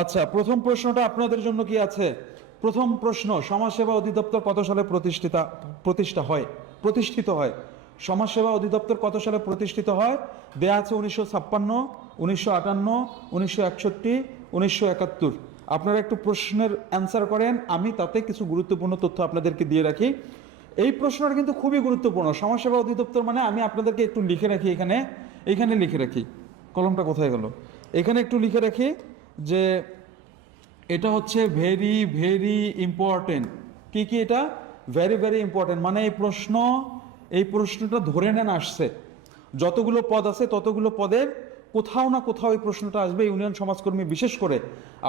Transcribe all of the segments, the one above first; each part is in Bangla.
আচ্ছা, প্রথম প্রশ্নটা আপনাদের জন্য কি আছে? প্রথম প্রশ্ন, সমাজসেবা অধিদপ্তর কত সালে প্রতিষ্ঠিত হয়? সমাজসেবা অধিদপ্তর কত সালে প্রতিষ্ঠিত হয়? দেয়া আছে 1956, 1958, 1961, 1971। আপনারা একটু প্রশ্নের অ্যান্সার করেন, আমি তাতে কিছু গুরুত্বপূর্ণ তথ্য আপনাদেরকে দিয়ে রাখি। এই প্রশ্নটা কিন্তু খুবই গুরুত্বপূর্ণ। সমাজসেবা অধিদপ্তর মানে আমি আপনাদেরকে একটু লিখে রাখি, এখানে লিখে রাখি। কলমটা কোথায় গেল? এখানে একটু লিখে রাখি যে এটা হচ্ছে ভেরি ভেরি ইম্পর্টেন্ট। কি কি এটা? Very very important. মানে এই প্রশ্নটা ধরে নেন আসছে, যতগুলো পদ আছে ততগুলো পদের কোথাও না কোথাও এই প্রশ্নটা আসবে। ইউনিয়ন সমাজকর্মী বিশেষ করে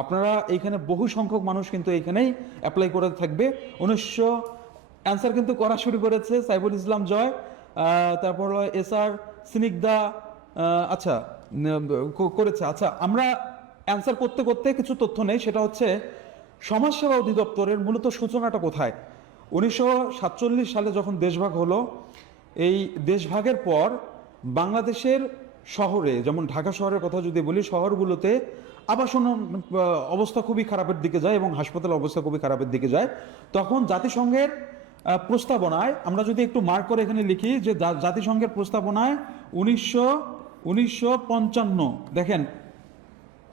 আপনারা এইখানে বহু সংখ্যক মানুষ কিন্তু এইখানেই অ্যাপ্লাই করে থাকবে। অ্যান্সার কিন্তু করা শুরু করেছে সাইফুল ইসলাম জয়, তারপর এসআর স্নিগ্ধা, আচ্ছা করেছে। আচ্ছা, আমরা অ্যান্সার করতে করতে কিছু তথ্য নেই, সেটা হচ্ছে সমাজসেবা অধিদপ্তরের মূলত সূচনাটা কোথায়? 1947 সালে যখন দেশভাগ হলো, এই দেশভাগের পর বাংলাদেশের শহরে, যেমন ঢাকা শহরের কথা যদি বলি, শহরগুলোতে আবাসন অবস্থা খুবই খারাপের দিকে যায় এবং হাসপাতালের অবস্থা খুবই খারাপের দিকে যায়। তখন জাতিসংঘের প্রস্তাবনায়, আমরা যদি একটু মার্ক করে এখানে লিখি যে জাতিসংঘের প্রস্তাবনায় 1955, দেখেন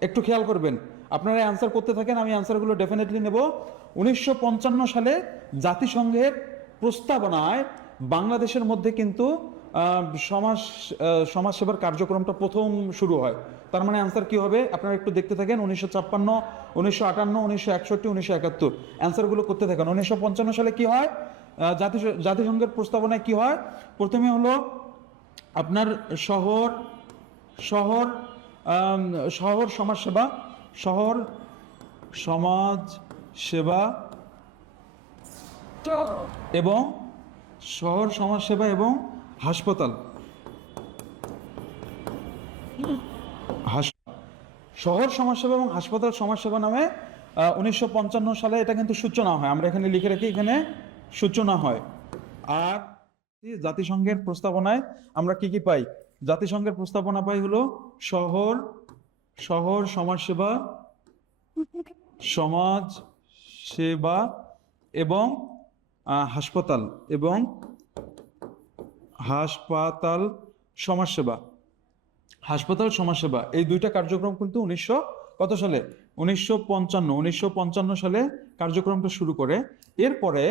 একটু খেয়াল করবেন, আপনারা অ্যান্সার করতে থাকেন, আমি অ্যান্সারগুলো ডেফিনেটলি নেব। 1955 সালে জাতিসংঘের প্রস্তাবনায় বাংলাদেশের মধ্যে কিন্তু সমাজসেবার কার্যক্রমটা প্রথম শুরু হয়। তার মানে অ্যান্সার কি হবে? আপনারা একটু দেখতে থাকেন। 1956, 1958, 1961, 1971 অ্যান্সারগুলো করতে থাকেন। 1955 সালে কি হয়? জাতিসংঘের প্রস্তাবনায় কি হয়? প্রথমে হলো আপনার শহর শহর শহর সমাজসেবা, শহর সমাজ সেবা এবং শহর সমাজসেবা এবং হাসপাতাল, শহর সমাজসেবা এবং হাসপাতাল সমাজসেবা নামে 1955 সালে এটা কিন্তু সূচনা হয়। আমরা এখানে লিখে রাখি, এখানে সূচনা হয়। আর জাতিসংঘের প্রস্তাবনায় আমরা কি কি পাই? জাতিসংঘের প্রস্তাবনা পাই হলো শহর সমাজসেবা, সমাজ সেবা এবং হাসপাতাল সমাজসেবা, এই দুইটা কার্যক্রম কিন্তু কত সালে? 1955 সালে কার্যক্রমটা শুরু করে। এরপরে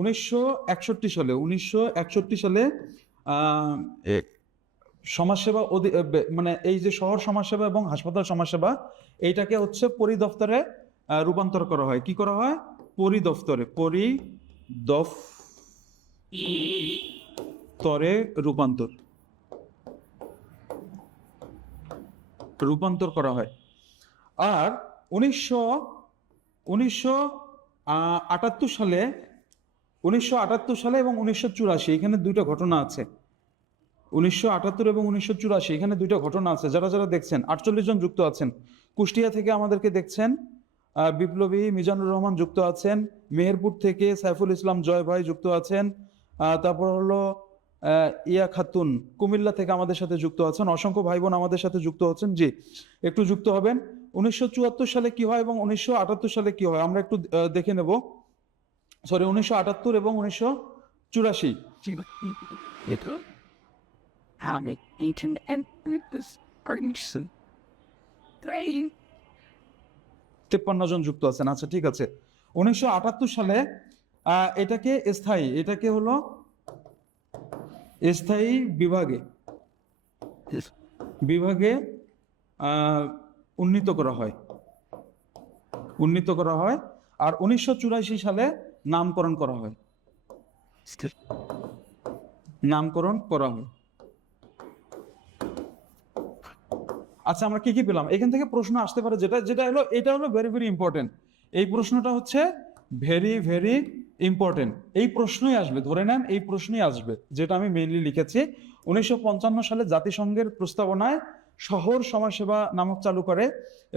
1961 সালে সমাজসেবা মানে এই যে শহর সমাজসেবা এবং হাসপাতাল সমাজসেবা, এইটাকে হচ্ছে পরিদফতরে রূপান্তর করা হয়। কি করা হয়? পরিদফতরে রূপান্তর করা হয়। আর 1978 সালে এবং 1984 এখানে দুইটা ঘটনা আছে। 1978 এবং 1984 এখানে দুইটা ঘটনা আছে। যারা যারা দেখছেন, 48 জন যুক্ত আছেন। কুষ্টিয়া থেকে আমাদেরকে দেখছেন বিপ্লবী মিজানুর রহমান যুক্ত আছেন। মেহেরপুর থেকে সাইফুল ইসলাম জয় ভাই যুক্ত আছেন। তারপর হলো ইয়া খাতুন কুমিল্লা থেকে আমাদের সাথে যুক্ত আছেন। অসংখ্য ভাই বোন আমাদের সাথে যুক্ত হচ্ছেন। জি, একটু যুক্ত হবেন। 1974 সালে কি হয় এবং 1978 সালে কি হয় আমরা একটু দেখে নেব। সরি, 1978 এবং 1984। 53 জন যুক্ত আছেন। আচ্ছা, ঠিক আছে। 1978 সালে এটাকে হলো স্থায়ী বিভাগে উন্নীত করা হয়। আর 1984 সালে নামকরণ করা হয়। আচ্ছা, আমরা কি কি পেলাম? এখান থেকে প্রশ্ন আসতে পারে, এটা হলো ভেরি ভেরি ইম্পর্টেন্ট। এই প্রশ্নটা হচ্ছে ভেরি ভেরি ইম্পর্টেন্ট। এই প্রশ্নই আসবে, ধরে নেন এই প্রশ্নই আসবে, যেটা আমি মেইনলি লিখেছি। 1955 সালে জাতিসংঘের প্রস্তাবনায় শহর সমাজসেবা নামক চালু করে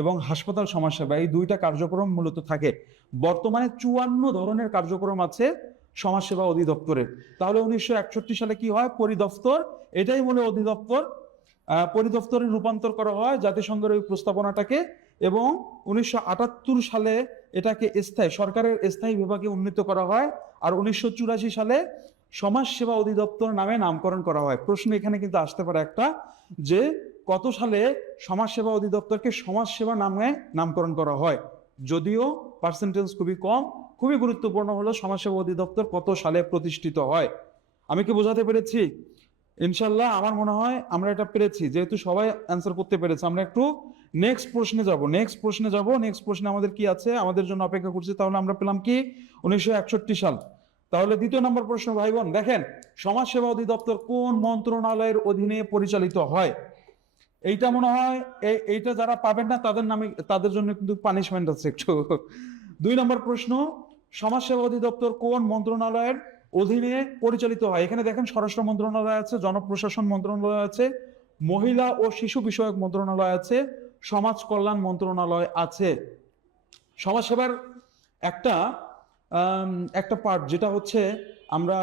এবং হাসপাতাল সমাজসেবা, এই দুইটা কার্যক্রম মূলত থাকে। বর্তমানে 54 ধরনের কার্যক্রম আছে সমাজসেবা অধিদপ্তরের। তাহলে 1961 সালে কি হয়? পরিদফতর, এটাই মূল অধিদপ্তর, পরিদফতরে রূপান্তর করা হয় জাতিসংঘের ওই প্রস্তাবনাটাকে। এবং 1978 সালে এটাকে সরকারের স্থায়ী বিভাগে উন্নীত করা হয়, আর 1984 সালে সমাজসেবা অধিদপ্তর নামে নামকরণ করা হয়। প্রশ্ন এখানে কিন্তু আসতে পারে একটা, যে কত সালে সমাজসেবা অধিদপ্তরকে সমাজসেবা নামে নামকরণ করা হয়। যদিও পার্সেন্টেজ খুবই কম, খুবই গুরুত্বপূর্ণ হলো সমাজসেবা অধিদপ্তর কত সালে প্রতিষ্ঠিত হয়। আমি কি বোঝাতে পেরেছি? ইনশাল্লাহ আমার মনে হয় আমরা এটা পেরেছি, যেহেতু সবাই অ্যান্সার করতে পেরেছে। আমরা একটু নেক্সট প্রশ্নে যাব। নেক্সট প্রশ্নে আমাদের কি আছে, আমাদের জন্য অপেক্ষা করছে। তাহলে আমরা পেলাম কি 1961 সাল। তাহলে দ্বিতীয় নম্বর প্রশ্ন ভাই বোন দেখেন, সমাজসেবা অধিদপ্তর কোন মন্ত্রণালয়ের অধীনে পরিচালিত হয়? এইটা মনে হয় এইটা যারা পাবেন না তাদের জন্য কিন্তু পানিশমেন্ট আছে একটু। 2 নম্বর প্রশ্ন, সমাজসেবা অধিদপ্তর কোন মন্ত্রণালয়ের অধীনে পরিচালিত হয়? এখানে দেখেন স্বরাষ্ট্র মন্ত্রণালয় আছে, জনপ্রশাসন মন্ত্রণালয় আছে, মহিলা ও শিশু বিষয়ক মন্ত্রণালয় আছে, সমাজ কল্যাণ মন্ত্রণালয় আছে। সমাজসেবার একটা একটা পার্ট যেটা হচ্ছে আমরা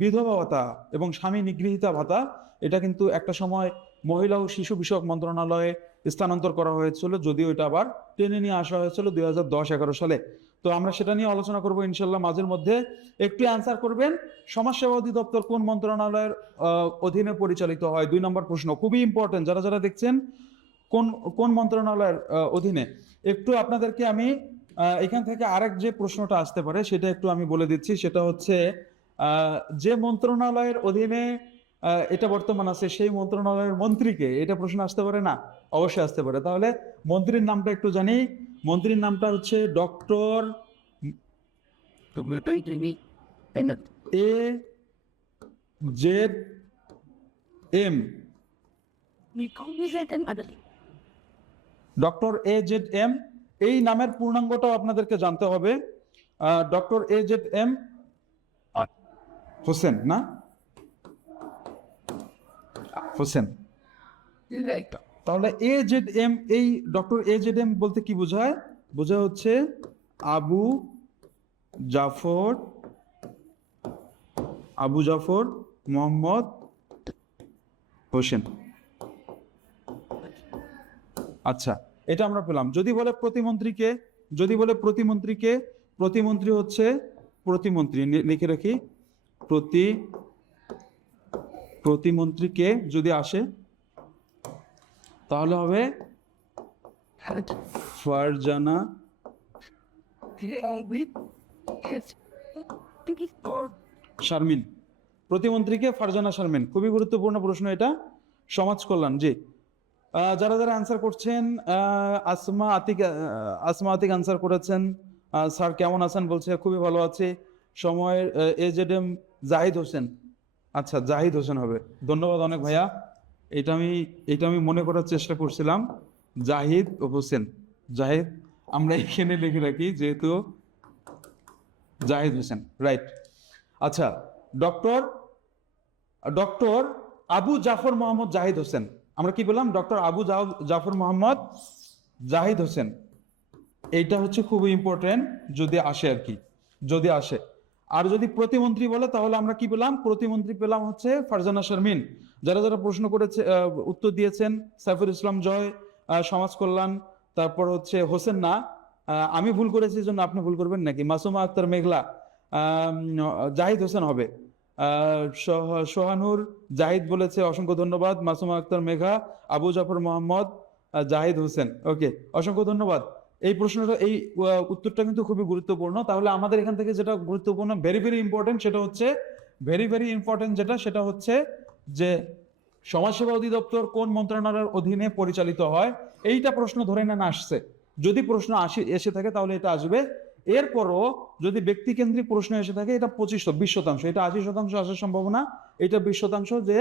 বিধবা ভাতা এবং স্বামী নিগৃহীতা ভাতা, এটা কিন্তু একটা সময় মহিলা ও শিশু বিষয়ক মন্ত্রণালয়ে স্থানান্তর করা হয়েছিল, যদিও এটা আবার টেনে নিয়ে আসা হয়েছিল 2010-11 সালে। তো আমরা সেটা নিয়ে আলোচনা করবো ইনশাল্লাহ মাঝের মধ্যে। একটু অ্যান্সার করবেন, সমাজসেবা অধিদপ্তর কোন মন্ত্রণালয়ের অধীনে পরিচালিত হয়? 2 নম্বর প্রশ্ন খুবই ইম্পর্টেন্ট, যারা যারা দেখছেন কোন কোন মন্ত্রণালয়ের অধীনে। একটু আপনাদেরকে আমি এখান থেকে আরেক যে প্রশ্নটা আসতে পারে সেটা একটু আমি বলে দিচ্ছি। সেটা হচ্ছে যে মন্ত্রণালয়ের অধীনে এটা বর্তমান আছে সেই মন্ত্রণালয়ের মন্ত্রীকে, এটা প্রশ্ন আসতে পারে না? অবশ্যই আসতে পারে। তাহলে মন্ত্রীর নামটা একটু জানি। মন্ত্রীর নামটা হচ্ছে ডক্টর AZM। ডক্টর AZM, এই নামের পূর্ণাঙ্গটাও আপনাদেরকে জানতে হবে। ডক্টর AZM হোসেন, না হোসেন। তাহলে AZM, এই ডক্টর AZM বলতে কি বোঝায়? বোঝায় হচ্ছে আবু জাফর মোহাম্মদ হোসেন। আচ্ছা, এটা আমরা পেলাম। যদি বলে প্রতিমন্ত্রীকে, প্রতিমন্ত্রী হচ্ছে প্রতিমন্ত্রী, লিখে রাখি, প্রতিমন্ত্রীকে যদি আসে তাহলে হবে ফারজানা শারমিন। প্রতিমন্ত্রীকে ফারজানা শারমিন। খুবই গুরুত্বপূর্ণ প্রশ্ন এটা, সমাজ কল্যাণ। জি, যারা যারা অ্যান্সার করছেন, আসমা আতিক অ্যান্সার করেছেন। স্যার কেমন আছেন বলছে, খুবই ভালো আছি। সময়ের AZM জাহিদ হোসেন। আচ্ছা, জাহিদ হোসেন হবে। ধন্যবাদ অনেক ভাইয়া। এটা আমি মনে করার চেষ্টা করছিলাম। জাহিদ হোসেন, জাহিদ আমরা এখানে লিখে রাখি যেহেতু জাহিদ হোসেন, রাইট। আচ্ছা, ডক্টর আবু জাফর মোহাম্মদ জাহিদ হোসেন। আমরা কি বললাম? ডক্টর আবু জাফর মোহাম্মদ জাহিদ হোসেন। এইটা হচ্ছে খুবই ইম্পর্টেন্ট যদি আসে আর কি, যদি আসে। আর যদি প্রতিমন্ত্রী বলে তাহলে আমরা কি পেলাম? প্রতিমন্ত্রী পেলাম হচ্ছে ফারজানা শারমিন। যারা যারা প্রশ্ন করেছে, উত্তর দিয়েছেন, সাইফুল ইসলাম জয়, সমাজ কল্যাণ, তারপর হচ্ছে হোসেন, না আমি ভুল করেছি জন্য আপনি ভুল করবেন নাকি? মাসুমা আক্তার মেঘলা, জাহিদ হোসেন হবে। সোহানুর জাহিদ বলেছে, অসংখ্য ধন্যবাদ। মাসুমা আক্তার মেঘা, আবু জাফর মোহাম্মদ জাহিদ হোসেন, ওকে, অসংখ্য ধন্যবাদ। এই প্রশ্নটা, এই উত্তরটা কিন্তু খুবই গুরুত্বপূর্ণ। তাহলে আমাদের এখান থেকে যেটা গুরুত্বপূর্ণ, ভেরি ভেরি ইম্পর্টেন্ট, সেটা হচ্ছে যে সমাজসেবা অধিদপ্তর কোন মন্ত্রণালয়ের অধীনে পরিচালিত হয়। এইটা প্রশ্ন ধরে নেন আসছে, যদি প্রশ্ন এসে থাকে তাহলে এটা আসবে। এরপরও যদি ব্যক্তিকেন্দ্রিক প্রশ্ন এসে থাকে, এটা 20%, এটা 80% আসার সম্ভাবনা, এটা 20%। যে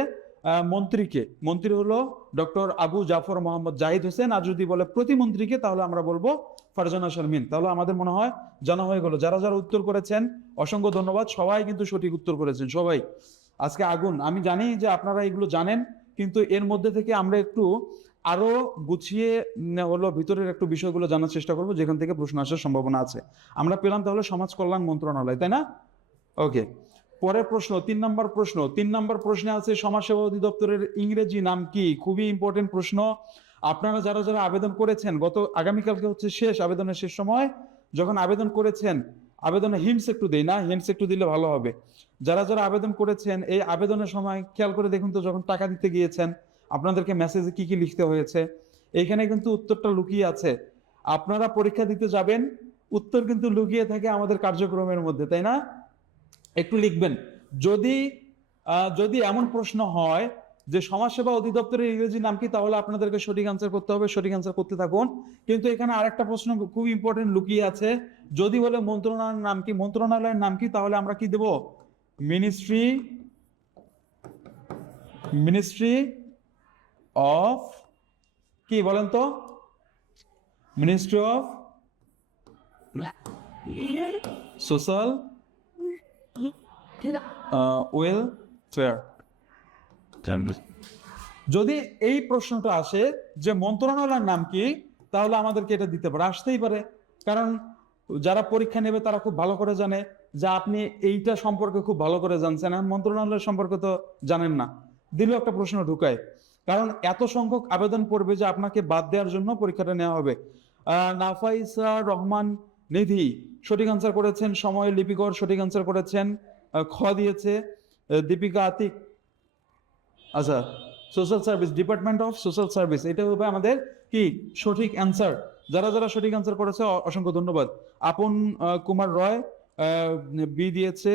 মন্ত্রী হলো ডক্টর আবু জাফর মোহাম্মদ জাহিদ হোসেন। আর যদি বলে প্রতিমন্ত্রীকে তাহলে আমরা বলবো ফারজানা শারমিন। তাহলে আমাদের মনে হয় জানা হয়ে গেল। যারা যারা উত্তর করেছেন অসংখ্য ধন্যবাদ। সবাই কিন্তু সঠিক উত্তর করেছেন, সবাই আজকে আগুন। আমি জানি যে আপনারা এগুলো জানেন, কিন্তু এর মধ্যে থেকে আমরা একটু আরো গুছিয়ে হলো ভিতরের একটু বিষয়গুলো জানার চেষ্টা করবো, যেখান থেকে প্রশ্ন আসার সম্ভাবনা আছে। আমরা পেলাম তাহলে সমাজ কল্যাণ মন্ত্রণালয়, তাই না? ওকে, পরের প্রশ্ন, 3 নম্বর প্রশ্নে আছে সমাজসেবা অধিদপ্তরের ইংরেজি নাম কি? খুবই ইম্পর্টেন্ট প্রশ্ন। আপনারা যারা যারা আবেদন করেছেন, আগামীকালকে হচ্ছে শেষ, আবেদনের শেষ সময়, যখন আবেদন করেছেন আবেদনের হিন্টস একটু দেই না, হিন্টস একটু দিলে ভালো হবে। যারা যারা আবেদন করেছেন এই আবেদনের সময় খেয়াল করে দেখুন তো, যখন টাকা দিতে গিয়েছেন আপনাদেরকে মেসেজে কি কি লিখতে হয়েছে, এইখানে কিন্তু উত্তরটা লুকিয়ে আছে। আপনারা পরীক্ষা দিতে যাবেন, উত্তর কিন্তু লুকিয়ে থাকে আমাদের কার্যক্রমের মধ্যে, তাই না? একটু লিখবেন। যদি যদি এমন প্রশ্ন হয় যে সমাজসেবা অধিদপ্তরের ইংরেজি নাম কি, তাহলে আপনাদেরকে সঠিক আনসার করতে হবে, সঠিক আনসার করতে থাকুন। কিন্তু এখানে আরেকটা প্রশ্ন খুব ইম্পর্টেন্ট লুকিয়ে আছে। যদি বলে মন্ত্রণালয়ের নাম কি, মন্ত্রণালয়ের নাম কি, তাহলে আমরা কি দেব? মিনিস্ট্রি অফ, কি বলেন তো? Ministry of social welfare. যদি এই প্রশ্নটা আসে যে মন্ত্রণালয়ের নাম কি, তাহলে আমাদেরকে এটা দিতে পারে, আসতেই পারে। কারণ যারা পরীক্ষা নেবে তারা খুব ভালো করে জানে যে আপনি এইটা সম্পর্কে খুব ভালো করে জানছেন, আর মন্ত্রণালয় সম্পর্কে তো জানেন না, দিলেও একটা প্রশ্ন ঢুকায়। কারণ এত সংখ্যক আবেদন পড়বে যে আপনাকে বাদ দেওয়ার জন্য পরীক্ষাটা নেওয়া হবে। নাফাইসা রহমান নিধি সঠিক আনসার করেছেন। সময় লিপিকর সঠিক আনসার করেছেন, খ দিয়েছে। দীপিকা আতিক, আচ্ছা, social service, department of social service, এটা হবে আমাদের কি সঠিক অ্যান্সার। যারা যারা সঠিক অ্যান্সার করেছে অসংখ্য ধন্যবাদ। আপন কুমার রয় বি দিয়েছে।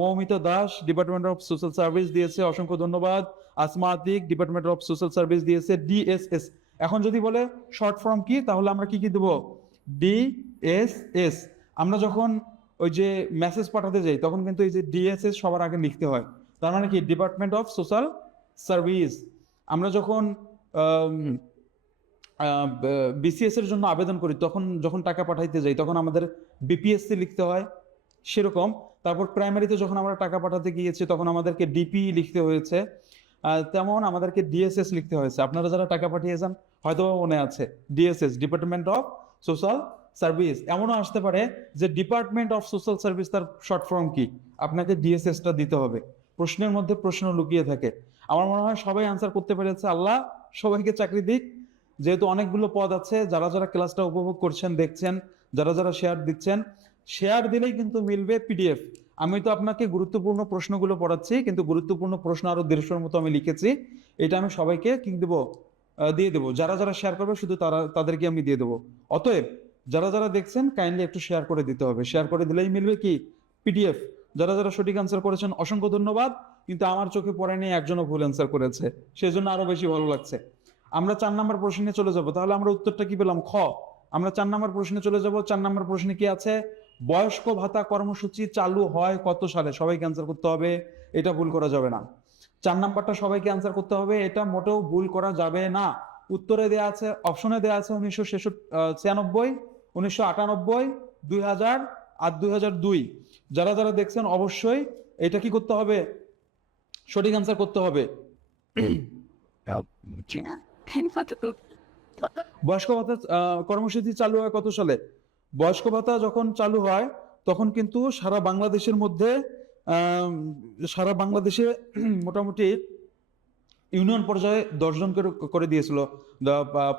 Moumita Das department of social service দিয়েছে, অসংখ্য ধন্যবাদ। Asma Atik department of social service দিয়েছে, ডিএসএস। এখন যদি বলে শর্ট ফর্ম কি, তাহলে আমরা কি কি দেবো? ডিএসএস। আমরা যখন ওই যে মেসেজ পাঠাতে যাই তখন কিন্তু এই যে ডিএসএস সবার আগে লিখতে হয়, তার মানে কি ডিপার্টমেন্ট অফ সোশ্যাল সার্ভিস। আমরা যখন বিসিএস এর জন্য আবেদন করি, তখন যখন টাকা পাঠাইতে যাই তখন আমাদের বিপিএসসি লিখতে হয়, সেরকম। তারপর প্রাইমারিতে যখন আমরা টাকা পাঠাতে গিয়েছি তখন আমাদেরকে ডিপি লিখতে হয়েছে, তেমন আমাদেরকে ডিএসএস লিখতে হয়েছে। আপনারা যারা টাকা পাঠিয়েছেন হয়তো মনে আছে, DSS, department of social service. এমনও আসতে পারে যে ডিপার্টমেন্ট অফ সোশ্যাল সার্ভিস তার শর্ট ফর্ম কি, আপনাকে ডিএসএসটা দিতে হবে। প্রশ্নের মধ্যে প্রশ্ন লুকিয়ে থাকে। আমার মনে হয় সবাই আনসার করতে পেরেছে। আল্লাহ সবাইকে চাকরি দিক। যেহেতু অনেকগুলো পদ আছে, যারা যারা ক্লাসটা উপভোগ করছেন, দেখছেন, যারা যারা শেয়ার দিচ্ছেন, শেয়ার দিলেই কিন্তু মিলবে পিডিএফ। আমি তো আপনাকে গুরুত্বপূর্ণ প্রশ্নগুলো পড়াচ্ছি, কিন্তু গুরুত্বপূর্ণ প্রশ্ন আরো 150-র মতো আমি লিখেছি, এটা আমি সবাইকে কি দেবো? দিয়ে দেবো। যারা যারা শেয়ার করবে শুধু তাদেরকে আমি দিয়ে দেবো। অতএব যারা যারা দেখছেন কাইন্ডলি একটু শেয়ার করে দিতে হবে, শেয়ার করে দিলেই মিলবে কি পিডিএফ। যারা যারা সঠিক আনসার করেছেন অসংখ্য ধন্যবাদ। কিন্তু আমার চোখে পড়েনি একজনও ভুল আনসার করেছে, সেজন্য আরো বেশি ভালো লাগছে। আমরা 4 নম্বর প্রশ্নে চলে যাব। তাহলে আমরা উত্তরটা কি পেলাম? খ। আমরা 4 নম্বর প্রশ্নে চলে যাব। 4 নম্বর প্রশ্নে কি আছে? বয়স্ক ভাতা কর্মসূচি চালু হয় কত সালে? সবাইকে আনসার করতে হবে, এটা ভুল করা যাবে না। 4 নাম্বারটা সবাইকে আনসার করতে হবে, এটা মোটেও ভুল করা যাবে না। উত্তরে দেয়া আছে, অপশনে দেয়া আছে 1996, 1998, 2000 আর 2002। যারা যারা দেখছেন অবশ্যই এটা কি করতে হবে? সঠিক আনসার করতে হবে। বয়স্ক ভাতা কর্মসূচি চালু হয় কত সালে? বয়স্ক ভাতা যখন চালু হয় তখন কিন্তু সারা বাংলাদেশের মধ্যে সারা বাংলাদেশে মোটামুটি ইউনিয়ন পর্যায়ে 10 জন করে দিয়েছিল,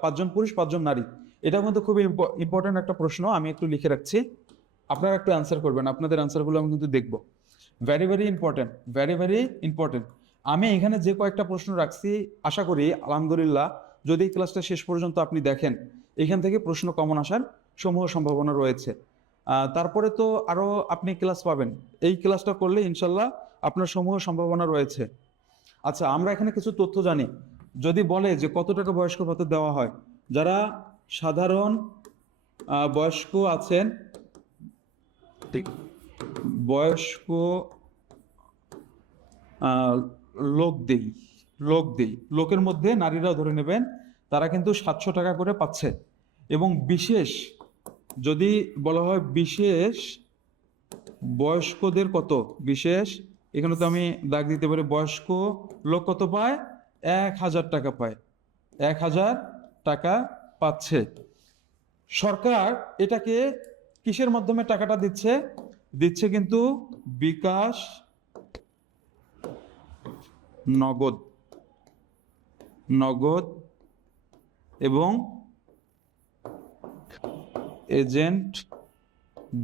5 জন পুরুষ 5 জন নারী। এটা কিন্তু খুবই ইম্পর্টেন্ট একটা প্রশ্ন, আমি একটু লিখে রাখছি, আপনারা একটু অ্যান্সার করবেন। আপনাদের অ্যান্সারগুলো আমি কিন্তু দেখবো। Very very important, very very important. আমি এখানে যে কয়েকটা প্রশ্ন রাখছি, আশা করি আলহামদুলিল্লাহ যদি এই ক্লাসটা শেষ পর্যন্ত আপনি দেখেন, এখান থেকে প্রশ্ন কমন আসার সমূহ সম্ভাবনা রয়েছে। তারপরে তো আরো আপনি ক্লাস পাবেন, এই ক্লাসটা করলে ইনশাল্লাহ আপনার সমূহ সম্ভাবনা রয়েছে। আচ্ছা, আমরা এখানে কিছু তথ্য জানি। যদি বলে যে কত টাকা বয়স্ক ভাতা দেওয়া হয়, যারা সাধারণ বয়স্ক আছেন, বয়স্ক লোকের মধ্যে নারীরাও ধরে নেবেন, তারা কিন্তু 700 টাকা করে পাচ্ছে। এবং বিশেষ যদি বলা হয় বিশেষ বয়স্কদের কত, বিশেষ এখানে তো আমি দাগ দিতে পারি, বয়স্ক লোক কত পায়? 1000 টাকা পায়, 1000 টাকা পাচ্ছে। সরকার এটাকে কিসের মাধ্যমে টাকাটা দিচ্ছে? দিচ্ছে কিন্তু বিকাশ নগদ এবং এজেন্ট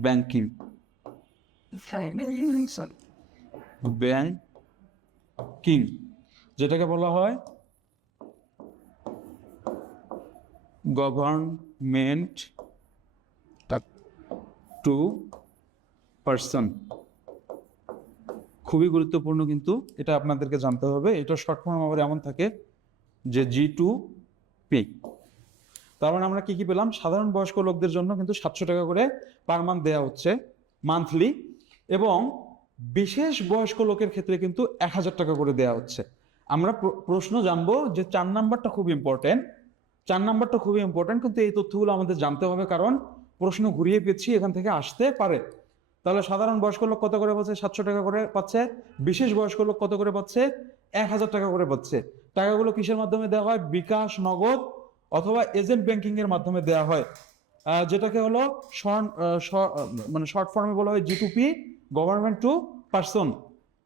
ব্যাংকিং, ব্যাংকিং যেটাকে বলা হয় গভর্নমেন্ট টু পার্সন। খুবই গুরুত্বপূর্ণ, কিন্তু এটা আপনাদেরকে জানতে হবে। এটা শর্ট ফর্ম আবার এমন থাকে যে G2P। তার মানে আমরা কি কি পেলাম? সাধারণ বয়স্ক লোকদের জন্য কিন্তু 700 টাকা করে পার মান্থ দেওয়া হচ্ছে মান্থলি, এবং বিশেষ বয়স্ক লোকের ক্ষেত্রে কিন্তু 1000 টাকা করে দেওয়া হচ্ছে। আমরা প্রশ্ন জানবো যে 4 নাম্বারটা খুব ইম্পর্টেন্ট, 4 নাম্বারটা খুবই ইম্পর্টেন্ট, কিন্তু এই তথ্যগুলো আমাদের জানতে হবে, কারণ প্রশ্ন ঘুরিয়ে পেয়েছি এখান থেকে আসতে পারে। তাহলে সাধারণ বয়স্ক লোক কত করে পাচ্ছে? 700 টাকা করে পাচ্ছে। বিশেষ বয়স্ক লোক কত করে পাচ্ছে? 1000 টাকা করে পাচ্ছে। টাকাগুলো কিসের মাধ্যমে দেওয়া হয়? বিকাশ, নগদ অথবা এজেন্ট ব্যাংকিং এর মাধ্যমে দেওয়া হয়, যেটাকে হলো মানে শর্ট ফর্মে বলা হয় G2P, গভর্নমেন্ট টু পার্সন।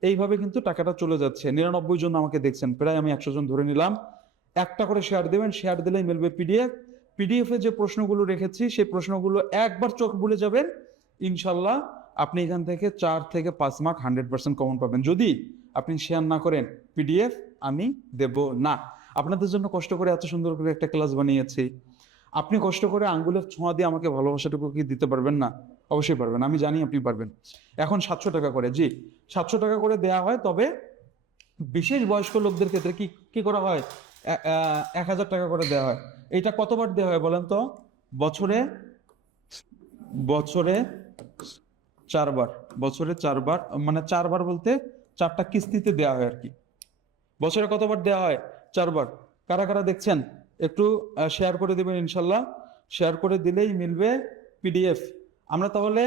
এইভাবে কিন্তু টাকাটা চলে যাচ্ছে। 99 জন আমাকে দেখছেন, প্রায় আমি 100 জন ধরে নিলাম। একটা করে শেয়ার দেবেন, শেয়ার দিলেই মিলবে পিডিএফ এ যে প্রশ্নগুলো রেখেছি সেই প্রশ্নগুলো একবার চোখ বুলে যাবেন, ইনশাল্লাহ আপনি এখান থেকে 4 থেকে 5 মার্ক 100% কমন পাবেন। যদি আপনি শেয়ার না করেন পিডিএফ আমি দেব না। আপনাদের জন্য কষ্ট করে এত সুন্দর করে একটা ক্লাস বানিয়েছি, আপনি কষ্ট করে আঙ্গুলের ছোঁয়া দিয়ে আমাকে ভালোবাসাটুকু কি দিতে পারবেন না? অবশ্যই পারবেন, আমি জানি আপনি পারবেন। এখন 700 টাকা করে, জি 700 টাকা করে দেওয়া হয়, তবে বিশেষ বয়স্ক লোকদের ক্ষেত্রে কি কি করা হয়? 1000 টাকা করে দেওয়া হয়। এইটা কতবার দেওয়া হয় বলেন তো? বছরে 4বার। বছরে 4বার, মানে 4বার বলতে 4টা কিস্তিতে দেওয়া হয় আর কি। বছরে কতবার দেওয়া হয়? 4বার। কারা কারা দেখছেন একটু শেয়ার করে দেবেন, ইনশাল্লাহ শেয়ার করে দিলেই মিলবে পিডিএফ। আমরা তাহলে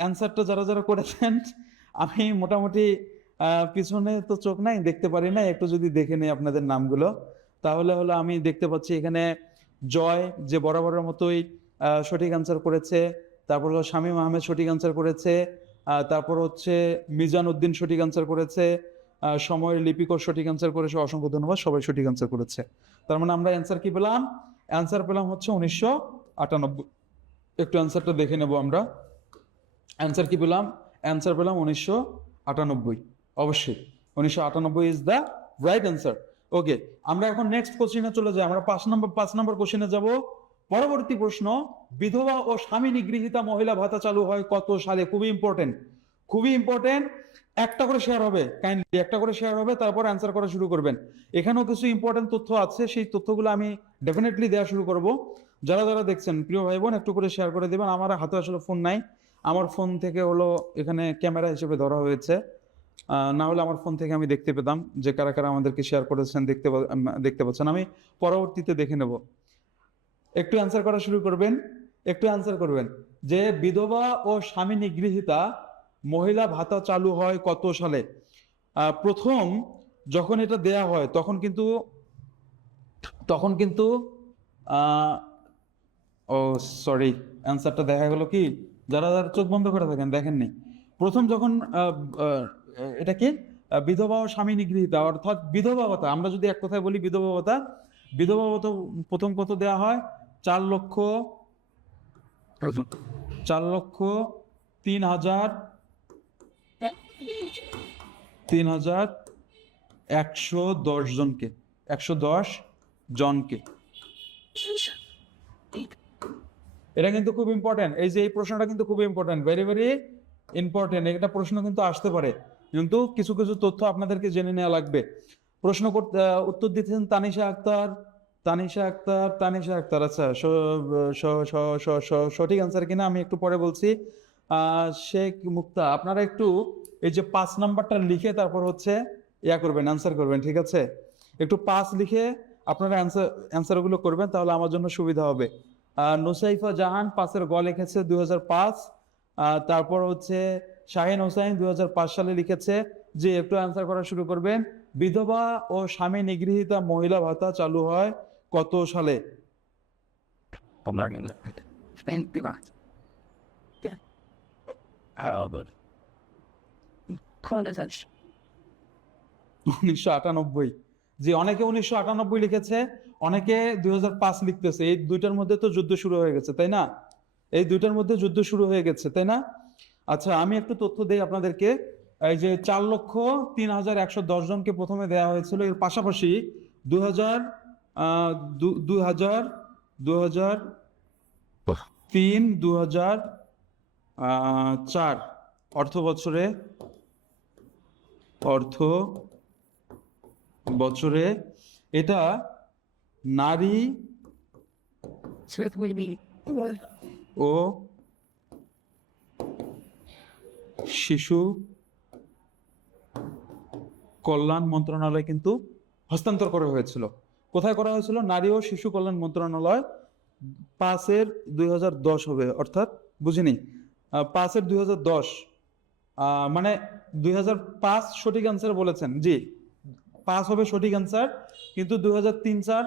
অ্যান্সারটা যারা যারা করেছেন, আমি মোটামুটি পিছনে তো চোখ নাই, দেখতে পারি না, একটু যদি দেখে নেই আপনাদের নামগুলো, তাহলে হলো আমি দেখতে পাচ্ছি এখানে জয় যে বরাবরের মতোই সঠিক অ্যান্সার করেছে, তারপর হলো শামীম আহমেদ সঠিক অ্যান্সার করেছে, তারপর হচ্ছে মিজান উদ্দিন সঠিক অ্যান্সার করেছে, সময়ের লিপিকর সঠিক অ্যান্সার করেছে। অসংখ্য ধন্যবাদ, সবাই সঠিক অ্যান্সার করেছে। তার মানে আমরা অ্যান্সার কি পেলাম? অ্যান্সার পেলাম হচ্ছে 1998। একটু অ্যান্সারটা দেখে নেব আমরা। অ্যান্সার কি পেলাম? অ্যান্সার পেলাম 1998। অবশ্যই 1998 ইজ দ্য রাইট অ্যান্সার। ওকে, আমরা এখন নেক্সট কোশ্চেনে চলে যাই। আমরা 5 নম্বর কোশ্চেনে যাব। পরবর্তী প্রশ্ন, বিধবা ও স্বামী নিগৃহীতা মহিলা ভাতা চালু হয় কত সালে? খুবই ইম্পর্টেন্ট, খুবই ইম্পর্টেন্ট। একটা করে শেয়ার হবে, কাইন্ডলি একটা করে শেয়ার হবে, তারপর অ্যান্সার করা শুরু করবেন। এখানেও কিছু ইম্পর্টেন্ট তথ্য আছে, সেই তথ্যগুলো আমি ডেফিনেটলি দেওয়া শুরু করব। যারা যারা দেখছেন প্রিয় ভাই বোন, একটু করে শেয়ার করে দেবেন। আমার হাতে আসলে ফোন নাই, আমার ফোন থেকে হলো এখানে ক্যামেরা হিসেবে ধরা হয়েছে, না হলে আমার ফোন থেকে আমি দেখতে পেতাম যে কারা কারা আমাদেরকে শেয়ার করেছেন, দেখতে পাচ্ছেন। আমি পরবর্তীতে দেখে নেব। একটু অ্যান্সার করা শুরু করবেন, একটু অ্যান্সার করবেন যে বিধবা ও স্বামী নিগৃহীতা মহিলা ভাতা চালু হয় কত সালে? প্রথম যখন এটা দেয়া হয় তখন কিন্তু ও সরি, অ্যান্সারটা দেখা গেল কি, যারা যারা চোখ বন্ধ করে থাকেন দেখেননি। প্রথম যখন এটা কি বিধবা ও স্বামী নিগৃহীতা, অর্থাৎ বিধবা ভাতা, আমরা যদি এক কথায় বলি বিধবা ভাতা, বিধবা ভাতা প্রথম কত দেয়া হয়? 4,03,110 জনকে, 110 জনকে। এটা কিন্তু খুব ইম্পর্টেন্ট, এই যে এই প্রশ্নটা কিন্তু খুব ইম্পর্টেন্ট, ভেরি ভেরি ইম্পর্টেন্ট। একটা প্রশ্ন কিন্তু আসতে পারে, কিন্তু কিছু কিছু তথ্য আপনাদেরকে জেনে নেওয়া লাগবে। প্রশ্ন করতে উত্তর দিচ্ছেন তানিশা আক্তার, আচ্ছা সঠিক অ্যান্সার কিনা আমি একটু পরে বলছি। শেখ মুক্তা, আপনারা একটু এই যে 5 নাম্বারটা লিখে তারপর হচ্ছে করবেন, অ্যান্সার করবেন, ঠিক আছে? একটু 5 লিখে আপনারা অ্যান্সারগুলো করবেন, তাহলে আমার জন্য সুবিধা হবে। নুসাইফা জাহান 5-এর গ লিখেছে 2005। তারপর হচ্ছে শাহিন হোসাইন 2005 সালে লিখেছে। যে একটু অ্যান্সার করা শুরু করবেন। বিধবা ও স্বামী নিগৃহীতা মহিলা ভাতা চালু হয় কত সালে? 1998। যে অনেকে 1998 লিখেছে, অনেকে 2005 লিখতেছে, এই দুইটার মধ্যে তো যুদ্ধ শুরু হয়ে গেছে, তাই না? এই দুইটার মধ্যে যুদ্ধ শুরু হয়ে গেছে, তাই না? আচ্ছা, আমি একটু তথ্য দেই আপনাদেরকে। এই যে 4,03,110 জনকে প্রথমে দেওয়া হয়েছিল, এর পাশাপাশি 2000 2000 2003 2004 অর্থ বছরে এটা নারী ও শিশু কল্যাণ মন্ত্রণালয় কিন্তু হস্তান্তর করা হয়েছিল। কোথায় করা হয়েছিল? নারী ও শিশু কল্যাণ মন্ত্রণালয়। 5/2010 হবে, অর্থাৎ বুঝিনি, 5/2010, মানে 2005 সঠিক অ্যান্সার বলেছেন, জি 5 হবে সঠিক অ্যান্সার, কিন্তু 2003-04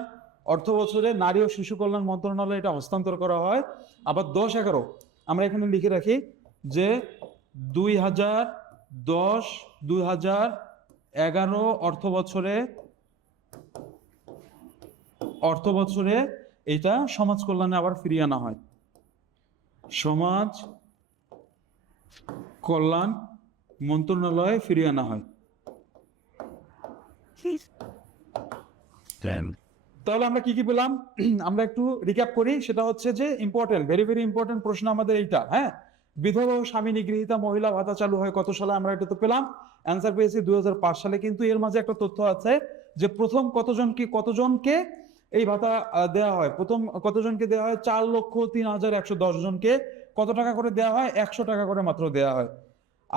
অর্থ বছরে নারী ও শিশু কল্যাণ মন্ত্রণালয় এটা হস্তান্তর করা হয়। আবার 10-11 আমরা এখানে লিখে রাখি যে 2010-2011 অর্থ বছরে এটা সমাজ কল্যাণে আবার ফিরিয়ে আনা হয়। সমাজ কল্যাণ মন্ত্রণালয়ে ফিরিয়ে আনা হয়। তাহলে আমরা কি কি পেলাম? আমরা একটু রিক্যাপ করি। সেটা হচ্ছে যে ইম্পর্টেন্ট, ভেরি ভেরি ইম্পর্টেন্ট প্রশ্ন আমাদের এইটা। হ্যাঁ, বিধবা ও স্বামী নিগৃহীতা মহিলা ভাতা চালু হয় কত সালে? আমরা এটা তো পেলাম, অ্যান্সার পেয়েছি 2005 সালে। কিন্তু এর মাঝে একটা তথ্য আছে যে প্রথম কতজনকে এই ভাতা দেওয়া হয়। প্রথম কতজনকে দেওয়া হয়? 4,03,110 জনকে। কত টাকা করে দেওয়া হয়? 100 টাকা করে মাত্র দেওয়া হয়।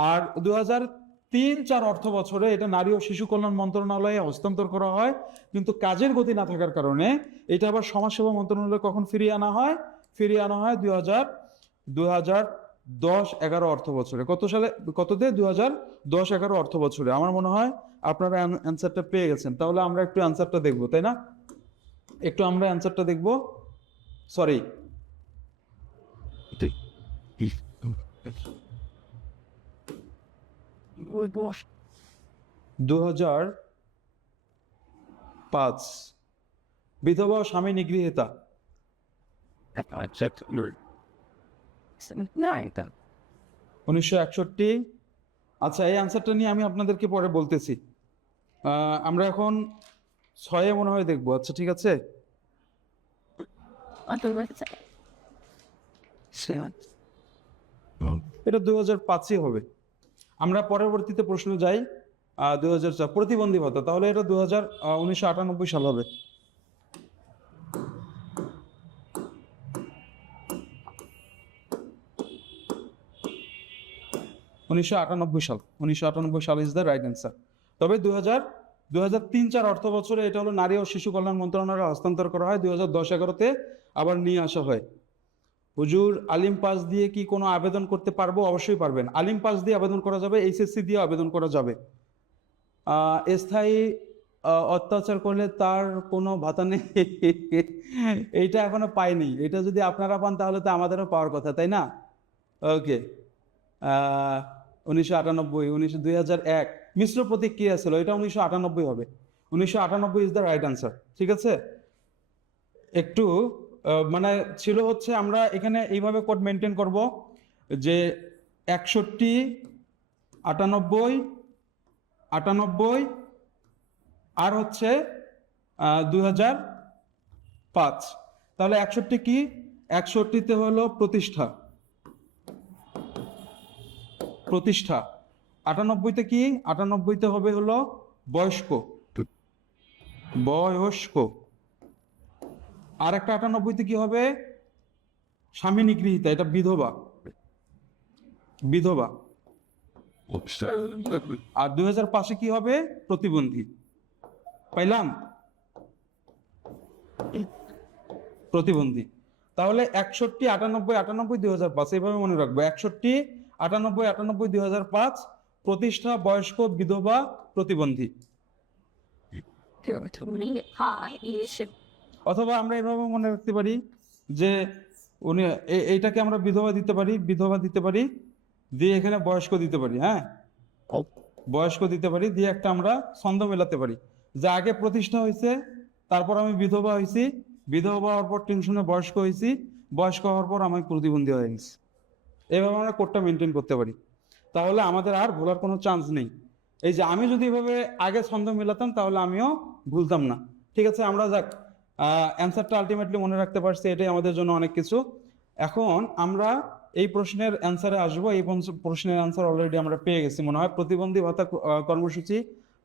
আর 2003-04 অর্থ বছরে এটা নারী ও শিশু কল্যাণ মন্ত্রণালয়ে হস্তান্তর করা হয়, কিন্তু কাজের গতি না থাকার কারণে এটা আবার সমাজসেবা মন্ত্রণালয়ে কখন ফিরিয়ে আনা হয়? ফিরিয়ে আনা হয় 2010-11 অর্থ বছরে। কত সালে? কততে? 2010-11 অর্থ বছরে। আমার মনে হয় আপনারা অ্যান্সারটা পেয়ে গেছেন। তাহলে আমরা একটু অ্যান্সারটা দেখবো, তাই না? একটু আমরা অ্যান্সারটা দেখবো। সরি, 2005 বিধবা ও স্বামী নিগৃহীতা। 1961। আচ্ছা, এই অ্যান্সারটা নিয়ে আমি আপনাদেরকে পরে বলতেছি। আমরা এখন 6 মনে হয় দেখবো। আচ্ছা, ঠিক আছে। এটা 2005 হবে। আমরা পরবর্তীতে প্রশ্ন যাই। 2004 প্রতিবন্ধী ভাতা, তাহলে এটা 1998 সাল হবে। 1998 সাল। 1998 সাল ইজ দ্য রাইট অ্যান্সার। তবে 2003-04 অর্থ বছরে এটা হলো নারী ও শিশু কল্যাণ মন্ত্রণালয়ে হস্তান্তর করা হয়। 2010-11-তে আবার নিয়ে আসা হয়। হুজুর, আলিম পাস দিয়ে কি কোনো আবেদন করতে পারবো? অবশ্যই পারবেন। আলিম পাস দিয়ে আবেদন করা যাবে, এইচএসসি দিয়ে আবেদন করা যাবে। স্থায়ী অত্যাচার করলে তার কোনো ভাতা নেই, এইটা এখনো পাইনি। এটা যদি আপনারা পান তাহলে তো আমাদেরও পাওয়ার কথা, তাই না? ওকে। 1998, 2001 মিশ্র প্রতিক্রিয়া ছিল, এটা 1998 হবে। 1998 ইজ দ্য রাইট আনসার, ঠিক আছে। একটু মানে ছিল হচ্ছে, আমরা এখানে এইভাবে কোড মেনটেন করব যে 61, 98, 98 আর হচ্ছে 2005। তাহলে 61 কি? 61তে হলো প্রতিষ্ঠা। 98তে কি? 98তে হবে হলো বয়স্ক। আর একটা 98তে কি হবে? স্বামী নিগৃহীতা, এটা বিধবা। আর 2005-এ কি হবে? প্রতিবন্ধী। পাইলাম? প্রতিবন্ধী। তাহলে 61, 98, 98, 2005 এইভাবে মনে রাখবো। 61, 98, 98, 2005 প্রতিষ্ঠা, বয়স্ক, বিধবা, প্রতিবন্ধী। অথবা আমরা এভাবে মনে রাখতে পারি যে উনি এইটাকে আমরা বিধবা দিতে পারি, দিয়ে এখানে বয়স্ক দিতে পারি। হ্যাঁ, বয়স্ক দিতে পারি, দিয়ে একটা আমরা ছন্দ মেলাতে পারি যে আগে প্রতিষ্ঠা হয়েছে, তারপর আমি বিধবা হয়েছি, বিধবা হওয়ার পর টেনশনে বয়স্ক হয়েছি, বয়স্ক হওয়ার পর আমি প্রতিবন্ধী হয়ে গেছি। এভাবে আমরা কোডটা মেনটেন করতে পারি, তাহলে আমাদের আর ভুলার কোনো চান্স নেই। এই যে আমি যদি এভাবে আগে ছন্দ মেলাতাম তাহলে আমিও ভুলতাম না। ঠিক আছে, আমরা যাক অ্যান্সারটা আলটিমেটলি মনে রাখতে পারছি, এটাই আমাদের জন্য অনেক কিছু। এখন আমরা এই প্রশ্নের অ্যান্সারে আসবো। এই প্রশ্নের অ্যান্সার অলরেডি আমরা পেয়ে গেছি মনে হয়। প্রতিবন্ধী ভাতা কর্মসূচি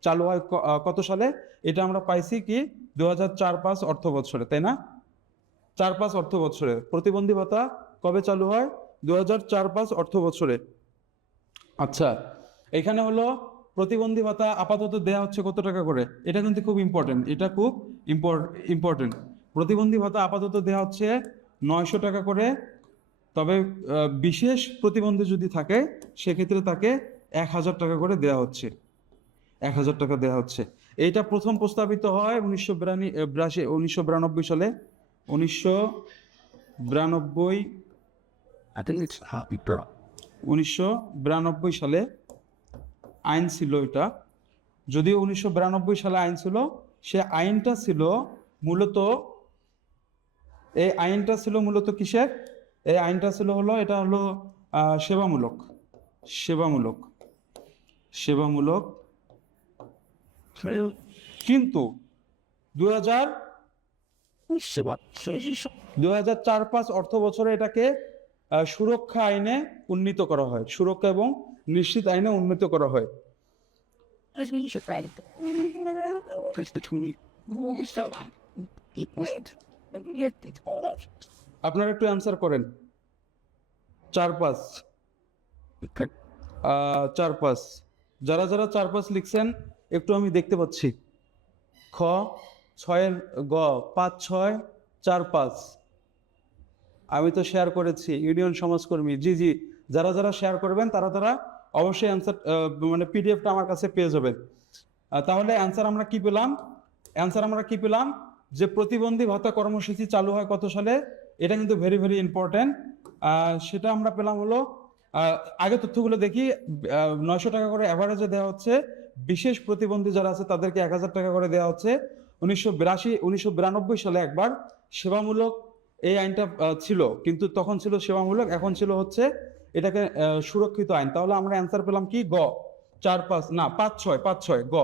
চালু হয় কত সালে? এটা আমরা পাইছি কি 2004-05 অর্থ বছরে, তাই না? 4-5 অর্থ বছরে প্রতিবন্ধী ভাতা কবে চালু হয়? 2004-05 অর্থ বছরে। আচ্ছা, এখানে হলো প্রতিবন্ধী ভাতা আপাতত দেয়া হচ্ছে কত টাকা করে, এটা কিন্তু খুব ইম্পর্টেন্ট, এটা খুব ইম্পর্টেন্ট। প্রতিবন্ধী ভাতা আপাতত দেয়া হচ্ছে 900 টাকা করে। তবে বিশেষ প্রতিবন্ধী যদি থাকে সেক্ষেত্রে তাকে 1000 টাকা করে দেয়া হচ্ছে, 1000 টাকা দেওয়া হচ্ছে। এইটা প্রথম প্রস্তাবিত হয় 1992 সালে। 1992 সালে আইন ছিল এটা। যদিও 1992 সালে আইন ছিল, সে আইনটা ছিল মূলত, এই আইনটা ছিল মূলত কিসের? এই আইনটা ছিল হলো, এটা হলো সেবামূলক, সেবামূলক, সেবামূলক। কিন্তু 2004-05 অর্থ বছরে এটাকে সুরক্ষা আইনে উন্নীত করা হয়, সুরক্ষা এবং নিশ্চিত আইনে উন্নীত করা হয়। আপনারা একটু অ্যান্সার করেন। 4-5, 4-5, যারা যারা 4-5 লিখছেন একটু আমি দেখতে পাচ্ছি। খ 6-এর গ 5-6-4-5 আমি তো শেয়ার করেছি, ইউনিয়ন সমাজকর্মী। জি জি, যারা যারা শেয়ার করবেন তারা তারা অবশ্যই অ্যান্সার মানে পিডিএফটা আমার কাছে পেয়ে যাবেন। তাহলে অ্যান্সার আমরা কি পেলাম? অ্যান্সার আমরা কি পেলাম? যে প্রতিবন্ধী ভাতা কর্মসূচি চালু হয় কত সালে, এটা কিন্তু ভেরি ভেরি ইম্পর্টেন্ট। সেটা আমরা পেলাম হলো, আগে তথ্যগুলো দেখি। 900 টাকা করে অ্যাভারেজে দেওয়া হচ্ছে। বিশেষ প্রতিবন্ধী যারা আছে তাদেরকে 1000 টাকা করে দেওয়া হচ্ছে। 1992 সালে একবার সেবামূলক এই আইনটা ছিল, কিন্তু তখন ছিল সেবামূলক, এখন ছিল হচ্ছে এটাকে সুরক্ষিত আইন। তাহলে আমরা অ্যান্সার পেলাম কি? গ 4-5 না 5-6, গ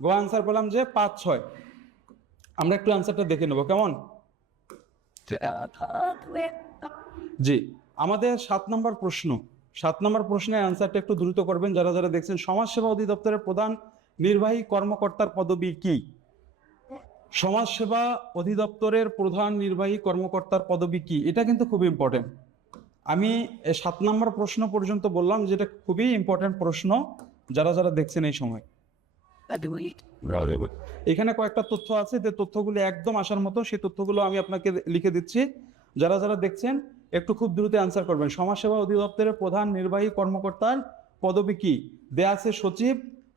গ অ্যান্সার পেলাম যে 5-6। আমরা একটু অ্যান্সারটা দেখে নেব কেমন? জি, আমাদের 7 নম্বর প্রশ্ন। 7 নম্বর প্রশ্নের অ্যান্সারটা একটু দ্রুত করবেন যারা যারা দেখছেন। সমাজসেবা অধিদপ্তরের প্রধান নির্বাহী কর্মকর্তার পদবি কি? সমাজসেবা অধিদপ্তরের প্রধান নির্বাহী কর্মকর্তার পদবি কি? এটা কিন্তু খুব ইম্পর্টেন্ট। আমি 7 নম্বর প্রশ্ন পর্যন্ত বললাম, যেটা খুবই ইম্পর্টেন্ট প্রশ্ন যারা যারা দেখছেন এই সময়। এখানে কয়েকটা তথ্য আছে, যে তথ্যগুলো একদম আসার মতো, সেই তথ্যগুলো আমি আপনাকে লিখে দিচ্ছি। যারা যারা দেখছেন একটু খুব দ্রুত অ্যান্সার করবেন। সমাজসেবা অধিদপ্তরের প্রধান নির্বাহী কর্মকর্তার পদবি কি? দেয়া আছে সচিব,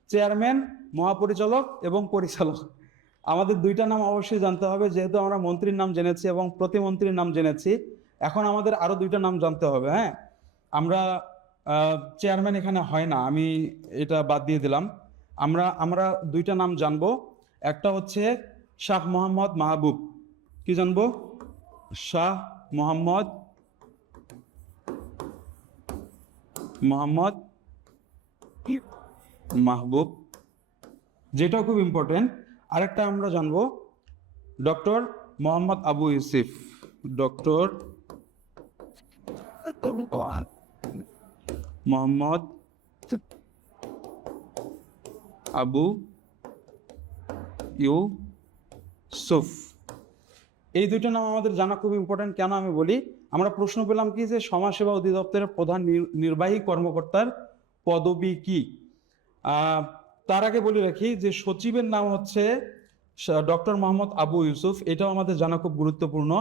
চেয়ারম্যান, মহাপরিচালক এবং পরিচালক। আমাদের দুইটা নাম অবশ্যই জানতে হবে, যেহেতু আমরা মন্ত্রীর নাম জেনেছি এবং প্রতিমন্ত্রীর নাম জেনেছি। এখন আমাদের আরো দুইটা নাম জানতে হবে। হ্যাঁ, আমরা চেয়ারম্যান এখানে হয় না, আমি এটা বাদ দিয়ে দিলাম। আমরা দুইটা নাম জানবো। একটা হচ্ছে শাহ মোহাম্মদ মাহবুব। কি জানবো? শাহ মোহাম্মদ মাহবুব, যেটাও খুব ইম্পর্টেন্ট। আরেকটা আমরা জানবো ডক্টর মোহাম্মদ আবু ইউসুফ। ডক্টর মোহাম্মদ আবু ইউসুফ। এই দুইটা নাম আমাদের জানা খুব ইম্পর্টেন্ট। কেন আমি বলি, আমরা প্রশ্ন পেলাম কি যে সমাজসেবা অধিদপ্তরের প্রধান নির্বাহী কর্মকর্তার পদবি কি? তার আগে বলে রাখি যে সচিবের নাম হচ্ছে ডক্টর মোহাম্মদ আবু ইউসুফ, এটাও আমাদের জানা খুব গুরুত্বপূর্ণ।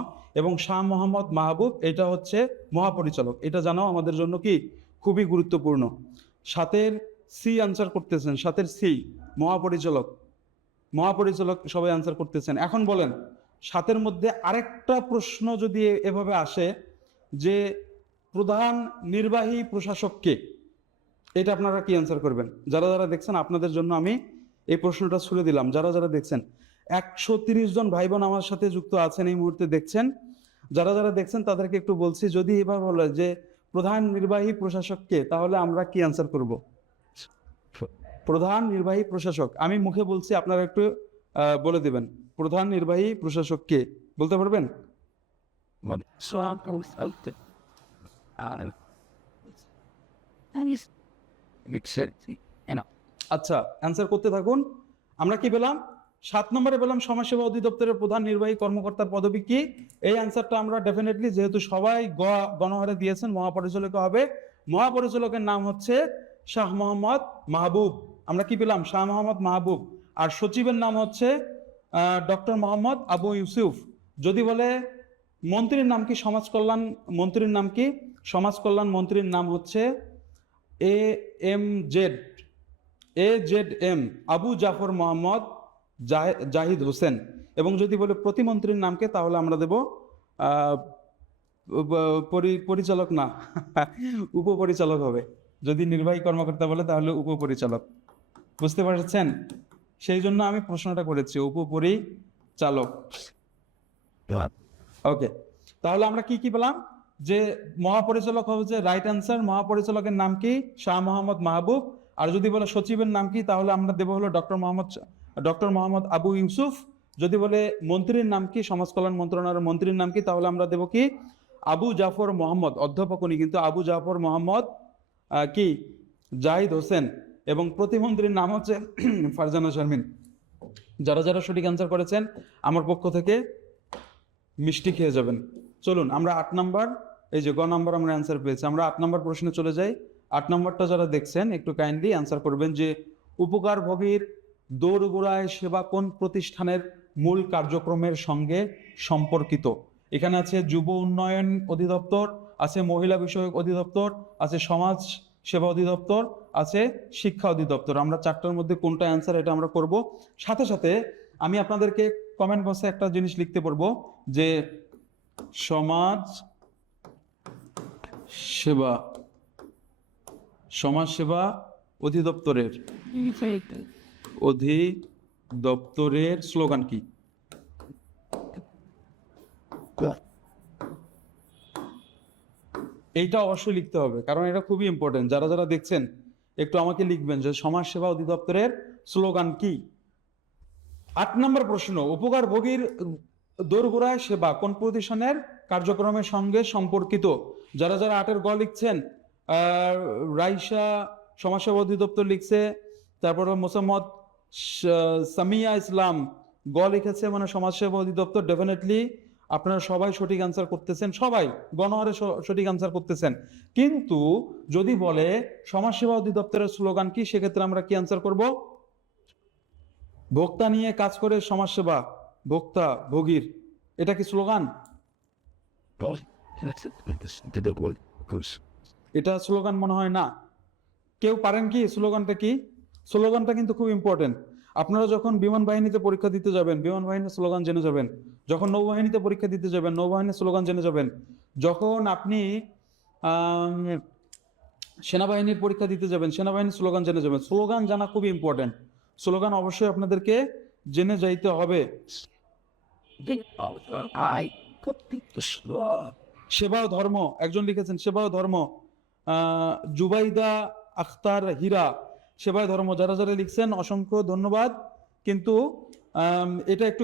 এবং শাহ মোহাম্মদ মাহবুব, এটা হচ্ছে মহাপরিচালক, এটা জানাও আমাদের জন্য কি খুবই গুরুত্বপূর্ণ। 7-এর সি আনসার করতেছেন, 7-এর সি মহাপরিচালক। মহাপরিচালক সবাই আনসার করতেছেন। এখন বলেন, 7-এর মধ্যে আরেকটা প্রশ্ন যদি এভাবে আসে যে প্রধান নির্বাহী প্রশাসক কে, এটা আপনারা কি অ্যান্সার করবেন? যারা যারা দেখছেন আপনাদের জন্য আমি এই প্রশ্নটা ছুড়ে দিলাম, যারা যারা দেখছেন। 130 জন ভাই বোন আমার সাথে যুক্ত আছেন এই মুহূর্তে দেখছেন। যারা যারা দেখছেন তাদেরকে একটু বলছি, যদি এবার বলে যে প্রধান নির্বাহী প্রশাসককে, তাহলে আমরা কি অ্যান্সার করব? প্রধান নির্বাহী প্রশাসক। আমি মুখে বলছি, আপনারা একটু বলে দেবেন। প্রধান নির্বাহী প্রশাসককে বলতে পারবেন? আচ্ছা, অ্যান্সার করতে থাকুন। আমরা কি পেলাম? 7 নম্বরে পেলাম সমাজসেবা অধিদপ্তরের প্রধান নির্বাহী কর্মকর্তার পদবি কি? এই অ্যান্সারটা আমরা ডেফিনেটলি, যেহেতু সবাই গণহারে দিয়েছেন, মহাপরিচালক হবে। মহাপরিচালকের নাম হচ্ছে শাহ মোহাম্মদ মাহবুব। আমরা কি পেলাম? শাহ মোহাম্মদ মাহবুব। আর সচিবের নাম হচ্ছে ডক্টর মোহাম্মদ আবু ইউসুফ। যদি বলে মন্ত্রীর নাম কি? সমাজ কল্যাণ মন্ত্রীর নাম কি? সমাজ কল্যাণ মন্ত্রীর নাম হচ্ছে AJM আবু জাফর মোহাম্মদ জাহিদ হোসেন। এবং যদি বলে প্রতিমন্ত্রীর নামকে, তাহলে আমরা দেব পরিচালক না, উপপরিচালক হবে। যদি নির্বাহী কর্মকর্তা বলে তাহলে উপপরিচালক। বুঝতে পারছেন? সেই জন্য আমি প্রশ্নটা করেছি, উপপরিচালক। ওকে, তাহলে আমরা কি কি পেলাম? যে মহাপরিচালক হবে যে রাইট অ্যান্সার। মহাপরিচালকের নাম কি? শাহ মোহাম্মদ মাহবুব। আর যদি বলে সচিবের নাম কি, তাহলে আমরা দেবো হলো ডক্টর মোহাম্মদ আবু ইউসুফ। যদি বলে মন্ত্রীর নাম কি, সমাজ কল্যাণ মন্ত্রণালয়ের মন্ত্রীর নাম কি, তাহলে আমরা দেবো কি? আবু জাফর মোহাম্মদ। অধ্যাপক উনি কিন্তু আবু জাফর মোহাম্মদ কি জাহিদ হোসেন। এবং প্রতিমন্ত্রীর নাম হচ্ছে ফারজানা শারমিন। যারা যারা সঠিক অ্যান্সার করেছেন, আমার পক্ষ থেকে মিষ্টি খেয়ে যাবেন। চলুন আমরা 8 নাম্বার, এই যে গ নাম্বার আমরা অ্যান্সার পেয়েছি। আমরা 8 নাম্বার প্রশ্নে চলে যাই। 8 নাম্বারটা যারা দেখছেন একটু কাইন্ডলি অ্যান্সার করবেন যে উপকারভোগীর দোরগোড়ায় সেবা কোন প্রতিষ্ঠানের মূল কার্যক্রমের সঙ্গে সম্পর্কিত? এখানে আছে যুব উন্নয়ন অধিদপ্তর, আছে মহিলা বিষয়ক অধিদপ্তর, আছে সমাজ সেবা অধিদপ্তর, আছে শিক্ষা অধিদপ্তর। আমরা 4টার মধ্যে কোনটা অ্যান্সার, এটা আমরা করব। সাথে সাথে আমি আপনাদেরকে কমেন্ট বক্সে একটা জিনিস লিখতে পারবো যে সমাজ সেবা অধিদপ্তরের স্লোগান কি? এইটা অবশ্যই লিখতে হবে, কারণ এটা খুবই ইম্পর্টেন্ট। যারা যারা দেখছেন একটু আমাকে লিখবেন যে সমাজ সেবা অধিদপ্তরের স্লোগান কি। 8 নম্বর প্রশ্ন, উপকারভোগীর দোরগোড়ায় সেবা কোন প্রতিষ্ঠানের কার্যক্রমের সঙ্গে সম্পর্কিত? যারা যারা 8-এর গ লিখছেন, রাইসা সমাজসেবা অধিদপ্তর লিখছে, তারপর মোসাম্মদ সামিয়া ইসলাম গ লিখেছে, মানে সমাজসেবা অধিদপ্তর। ডেফিনেটলি আপনারা সবাই সঠিক অ্যান্সার করতেছেন, সবাই গণহারে সঠিক অ্যান্সার করতেছেন। কিন্তু যদি বলে সমাজসেবা অধিদপ্তরের স্লোগান কি, সেক্ষেত্রে আমরা কি অ্যান্সার করব? ভোক্তা নিয়ে কাজ করে সমাজসেবা, ভোক্তা ভোগীর, এটা কি স্লোগান? এটা স্লোগান মনে হয় না। কেউ পারেন কি স্লোগানটা কি? স্লোগানটা কিন্তু খুব ইম্পর্টেন্ট। আপনারা যখন বিমান বাহিনীতে পরীক্ষা দিতে যাবেন, বিমান বাহিনীর স্লোগান জেনে যাবেন। যখন নৌবাহিনীতে পরীক্ষা দিতে যাবেন, নৌবাহিনীর স্লোগান জেনে যাবেন। যখন আপনি সেনাবাহিনীর পরীক্ষা দিতে যাবেন, সেনাবাহিনীর স্লোগান জেনে যাবেন। স্লোগান জানা খুবই ইম্পর্টেন্ট। স্লোগান অবশ্যই আপনাদেরকে জেনে যাইতে হবে। সেবা ও ধর্ম, একজন লিখেছেন সেবা ও ধর্ম, জুবাইদা আখতার হীরা, সেবায় ধর্ম। যারা যারা লিখছেন অসংখ্য ধন্যবাদ। কিন্তু এটা একটু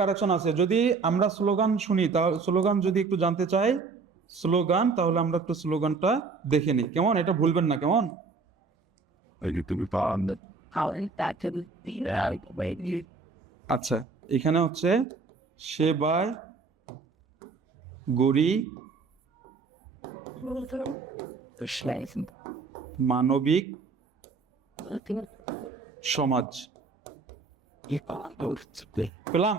কারেকশন আছে, যদি আমরা স্লোগান শুনি, তাহলে স্লোগান যদি একটু জানতে চাই স্লোগান, তাহলে আমরা একটু স্লোগানটা দেখে নিই, কেমন? এটা ভুলবেন না, কেমন? আচ্ছা, এখানে হচ্ছে সেবায় গড়ি মানবিক সমাজ। পেলাম?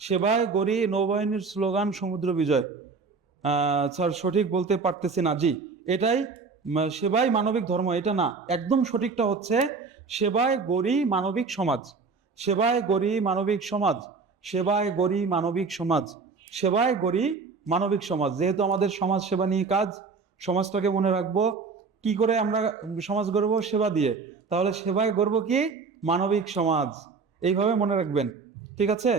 সেবায় গড়ি নৌবাহিনীর স্লোগান সমুদ্র বিজয়। স্যার সঠিক বলতে পারতেছি না। জি, এটাই সেবায় মানবিক ধর্ম, এটা না। একদম সঠিকটা হচ্ছে সেবায় গড়ি মানবিক সমাজ। সেবায় গড়ি মানবিক সমাজ, সেবায় গড়ি মানবিক সমাজ, সেবায় গড়ি মানবিক সমাজ। যেহেতু আমাদের সমাজ সেবা নিয়ে কাজ, সমাজটাকে মনে রাখবো কি করে? আমরা সমাজ গড়ব সেবা দিয়ে। তাহলে সেবায় গড়ব কি? মানবিক সমাজ, এইভাবে মনে রাখবেন, ঠিক আছে?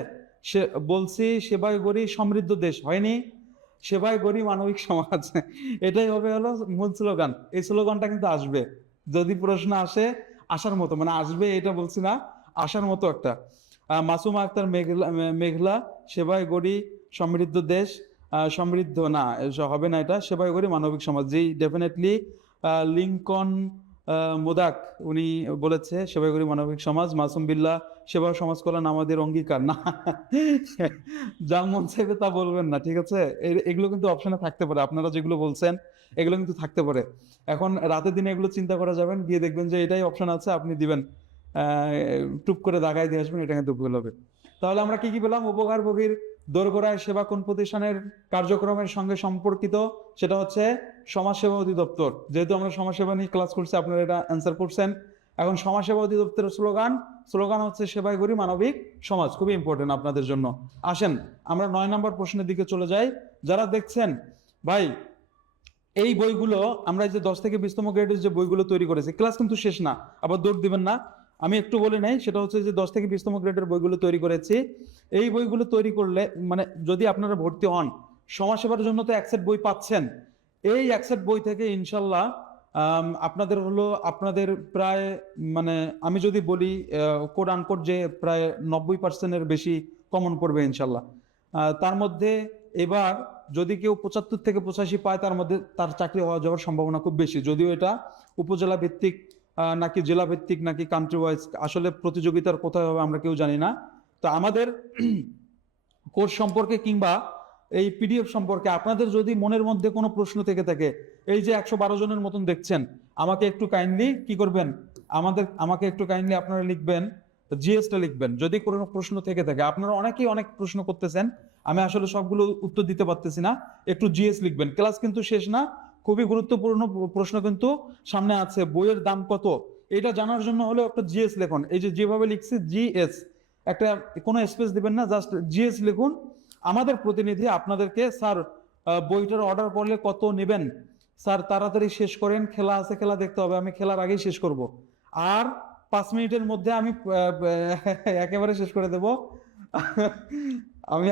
সে বলছি সেবায় গড়ি সমৃদ্ধ দেশ, হয়নি? সেবায় গড়ি মানবিক সমাজ এটাই হবে হলো মূল স্লোগান। এই স্লোগানটা কিন্তু আসবে যদি প্রশ্ন আসে, আসার মতো, মানে আসবে এটা বলছি না, আসার মতো একটা। মাসুমা আক্তার মেঘলা, মেঘলা, সেবায় গড়ি সমৃদ্ধ দেশ, সমৃদ্ধ না, হবে না এটা, সেবায় গড়ি মানবিক সমাজ। জি ডেফিনেটলি লিঙ্কন মোদাক উনি বলেছে সেবায় গড়ি মানবিক সমাজ। মাসুম বিল্লাহ, সেবা ও সমাজ কল্যাণ আমাদের অঙ্গীকার না যা মন চাইবে তা বলবেন না, ঠিক আছে? এগুলো কিন্তু অপশনে থাকতে পারে, আপনারা যেগুলো বলছেন এগুলো কিন্তু থাকতে পারে। এখন রাতের দিনে এগুলো চিন্তা করা যাবেন, গিয়ে দেখবেন যে এটাই অপশন আছে, আপনি দিবেন, টুপ করে দাগায় দিয়ে আসবেন, এটা কিন্তু ভুল হবে। তাহলে আমরা কি কি পেলাম? উপকারভোগীর দোরগোড়ায় সেবা কোন প্রতিষ্ঠানের কার্যক্রমের সঙ্গে সম্পর্কিত? সেটা হচ্ছে সমাজসেবা অধিদপ্তর। যেহেতু আমরা সমাজসেবা নিয়ে ক্লাস করছি, আপনারা এটা অ্যান্সার করছেন। এখন সমাজসেবা অধিদপ্তরের স্লোগান হচ্ছে সেবায় গড়ি মানবিক সমাজ। খুবই ইম্পর্টেন্ট আপনাদের জন্য। আসেন আমরা 9 নম্বর প্রশ্নের দিকে চলে যাই। যারা দেখছেন ভাই, এই বইগুলো আমরা যে 10 থেকে 20তম গ্রেডের যে বইগুলো তৈরি করেছি, ক্লাস কিন্তু শেষ না, আবার দৌড় দিবেন না, আমি একটু বলে নেই। সেটা হচ্ছে যে 10 থেকে 20তম গ্রেডের বইগুলো তৈরি করেছি। এই বইগুলো তৈরি করলে, মানে যদি আপনারা ভর্তি হন, সমাজসেবার জন্য তো এক সেট বই পাচ্ছেন। এই এক সেট বই থেকে ইনশাল্লাহ আপনাদের হলো, আপনাদের প্রায়, মানে আমি যদি বলি কোড আনকোড যে প্রায় 90%-এর বেশি কমন পড়বে ইনশাল্লাহ। তার মধ্যে এবার যদি কেউ 75 থেকে 85 পায়, তার মধ্যে তার চাকরি হওয়া যাওয়ার সম্ভাবনা খুব বেশি। যদিও এটা উপজেলা ভিত্তিক নাকি জেলা ভিত্তিক নাকি কান্ট্রি ওয়াইজ, আসলে প্রতিযোগিতার কোথায় হবে আমরা কেউ জানি না। তো আমাদের কোর্স সম্পর্কে কিংবা এই পিডিএফ সম্পর্কে আপনাদের যদি মনের মধ্যে কোনো প্রশ্ন থেকে থাকে, এই যে 112 জনের মতন দেখছেন, আমাকে একটু কাইন্ডলি কি করবেন, আমাকে একটু কাইন্ডলি আপনারা লিখবেন, জিএসটা লিখবেন যদি কোনো প্রশ্ন থেকে থাকে। আপনারা অনেকেই অনেক প্রশ্ন করতেছেন, আমি আসলে সবগুলো উত্তর দিতে পারতেছি না, একটু জিএস লিখবেন। ক্লাস কিন্তু শেষ না, খুবই গুরুত্বপূর্ণ প্রশ্ন কিন্তু সামনে আছে। বইয়ের দাম কত এটা জানার জন্য হলে একটা জিএস লিখুন। এই যে যেভাবে লিখছি জিএস, একটা কোনো স্পেস দিবেন না, জাস্ট জিএস লিখুন। আমাদের প্রতিনিধি আপনাদেরকে, স্যার বইটার অর্ডার করলে কত নেবেন, স্যার তাড়াতাড়ি শেষ করেন, খেলা আছে, খেলা দেখতে হবে, আমি খেলার আগেই শেষ করব, আর 5 মিনিটের মধ্যে আমি একেবারে শেষ করে দেব আমি